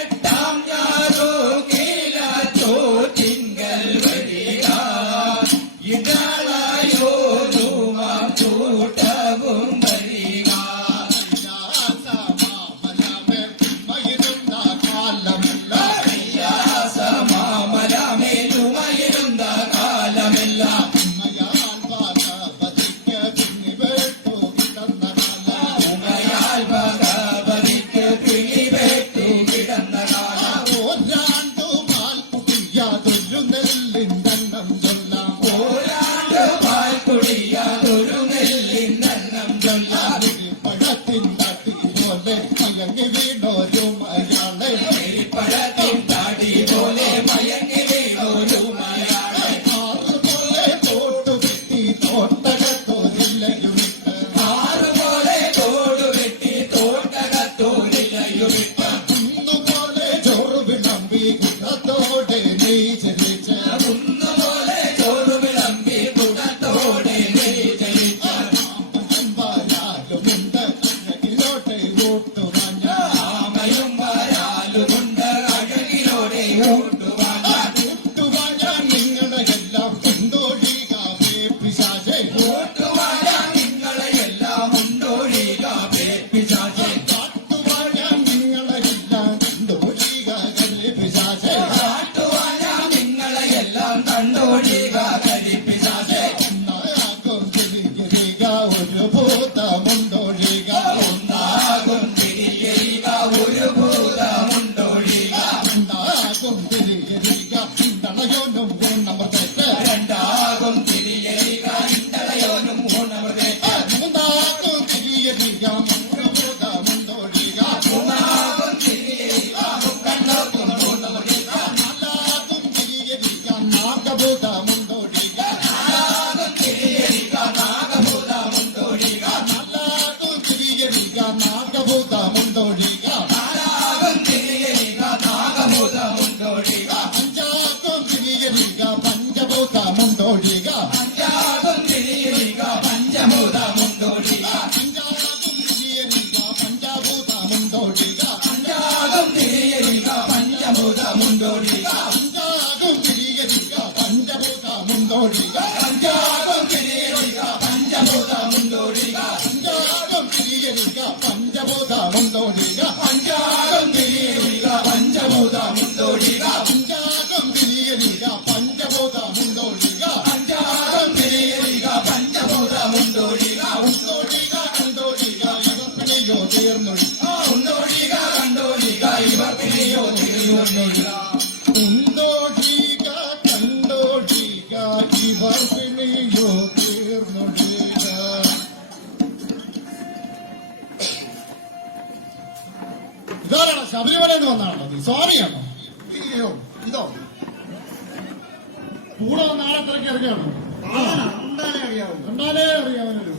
എട്ടാം ഞായറോക്കില ചോറ്റിങ്കൽ വരിക ഇന്നാളായോ നോവാം കൂട്ടവും വരിക മാമലമേൽ മയിരുന്ന കാലമില്ല ഉമ്മയാൽ പാർവതിക്ക് പിന്നിവേട്ടു കിടന്ന കാലം ഓരാണ്ടു പാൽക്കുടിയാതൊരു നെല്ലിന്റെണ്ണം ചൊല്ലാം പഴത്തിൻ തട്ടി പോലെ മയങ്ങി വീണോരു മയാളെ ആറുപോലെ തോട്ടു കിട്ടി തോട്ടകത്തോരില്ലയുമിട്ട് കുന്നുപോലെ ചോറ് വിളമ്പി കുന്നത്തോടെ നീ ജനിച്ച വരാലുമുണ്ട് അഴകിലോട്ടെ ഓട്ടുവാഞ്ഞ ഓട്ടുവാഞ്ഞ നിങ്ങളെ എല്ലാം കൊണ്ടോടികാവേ പിശാചേ കാട്ടുവാഞ്ഞ നിങ്ങളെ എല്ലാം കൊണ്ടോടികാവേ പിശാചേ ഒരു ഭൂതമുണ്ടൊഴിക ഒന്നാകും തിരിയരിക ഒരു ഭൂതമുണ്ടൊഴിക ഉണ്ടാകും തിരിയരിക തണയോനും ഗുണമത്തെ രണ്ടാകും തിരിയരിക നാഗഭൂതമുണ്ടോടിക നാലാകും തിരിയരിക നാഗഭൂതമുണ്ടോടിക നാലാകും തിരിയരിക നാഗഭൂതമുണ്ടോടിക നാലാകും തിരിയരിക നാഗഭൂതമുണ്ടോടിക അഞ്ചാകും തിരിയരിക പഞ്ചഭൂതമുണ്ടോടിക അഞ്ചാകും തിരിയരിക പഞ്ചഭൂതമുണ്ടോടിക അഞ്ചാകും തിരിയരിക പഞ്ചഭൂതമുണ്ടോടിക അഞ്ചാകും തിരിയരിക പഞ്ചഭൂതമുണ്ടോടിക അഞ്ചാകും തിരിയരിക പഞ്ചഭൂതമുണ്ടോടിക അഞ്ചാകും തിരിയരിക പഞ്ചഭൂതമുണ്ടോടിക അഞ്ചാകും തിരിയരിക പഞ്ചഭൂതമുണ്ടോടിക അഞ്ചാകും തിരിയരിക പഞ്ചഭൂതമുണ്ടോടിക അഞ്ചാകും തിരിയരിക പഞ്ചഭൂതമുണ്ടോടിക അഞ്ചാകും തിരിയരിക പഞ്ചഭൂതമുണ്ടോടിക ഉണ്ടോടിക കണ്ടോടിക ഇവർ പിടിയോ തീർന്നൊഴിക ഉണ്ടോടിക കണ്ടോടിക ഇവർ പിടിയോ തീർന്നൊഴിക ഉണ്ടോടിക കണ്ടോടിക ഇവർ പിടിയോ തീർന്നൊഴിക. ഇതാരാണ് ശബരിമലയിൽ വന്നാണോ നീ? സ്വാമിയാണോ? ഇയ്യോ, ഇതോ കൂടെ വന്ന ആളെ തിരക്കി ഇറങ്ങിയാണോ? എന്തായാലും അറിയാവൂ. കണ്ടാലേ അറിയാവനല്ലോ.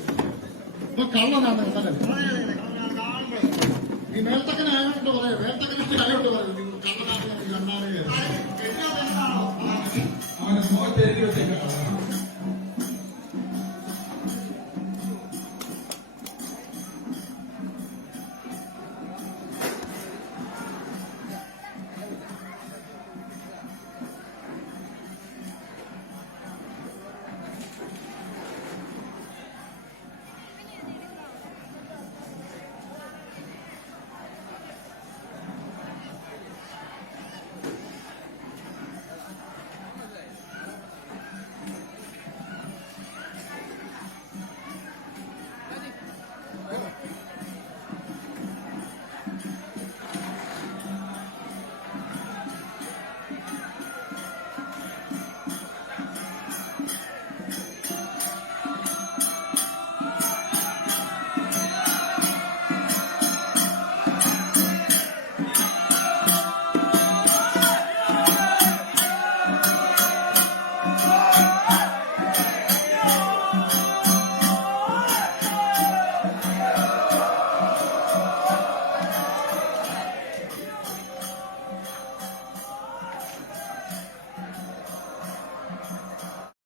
ഇപ്പൊ കള്ളനാണ് കണ്ടല്ലേ. ഈ മേൽത്തക്കനെ ആയോണ്ട് പറയാം, മേൽത്തക്കനെ ആയോണ്ട് പറയും നിങ്ങൾ കള്ളനാണ് കണ്ടാലേ. അവന്റെ മുഖത്ത് എഴുതി വെച്ചേക്കാം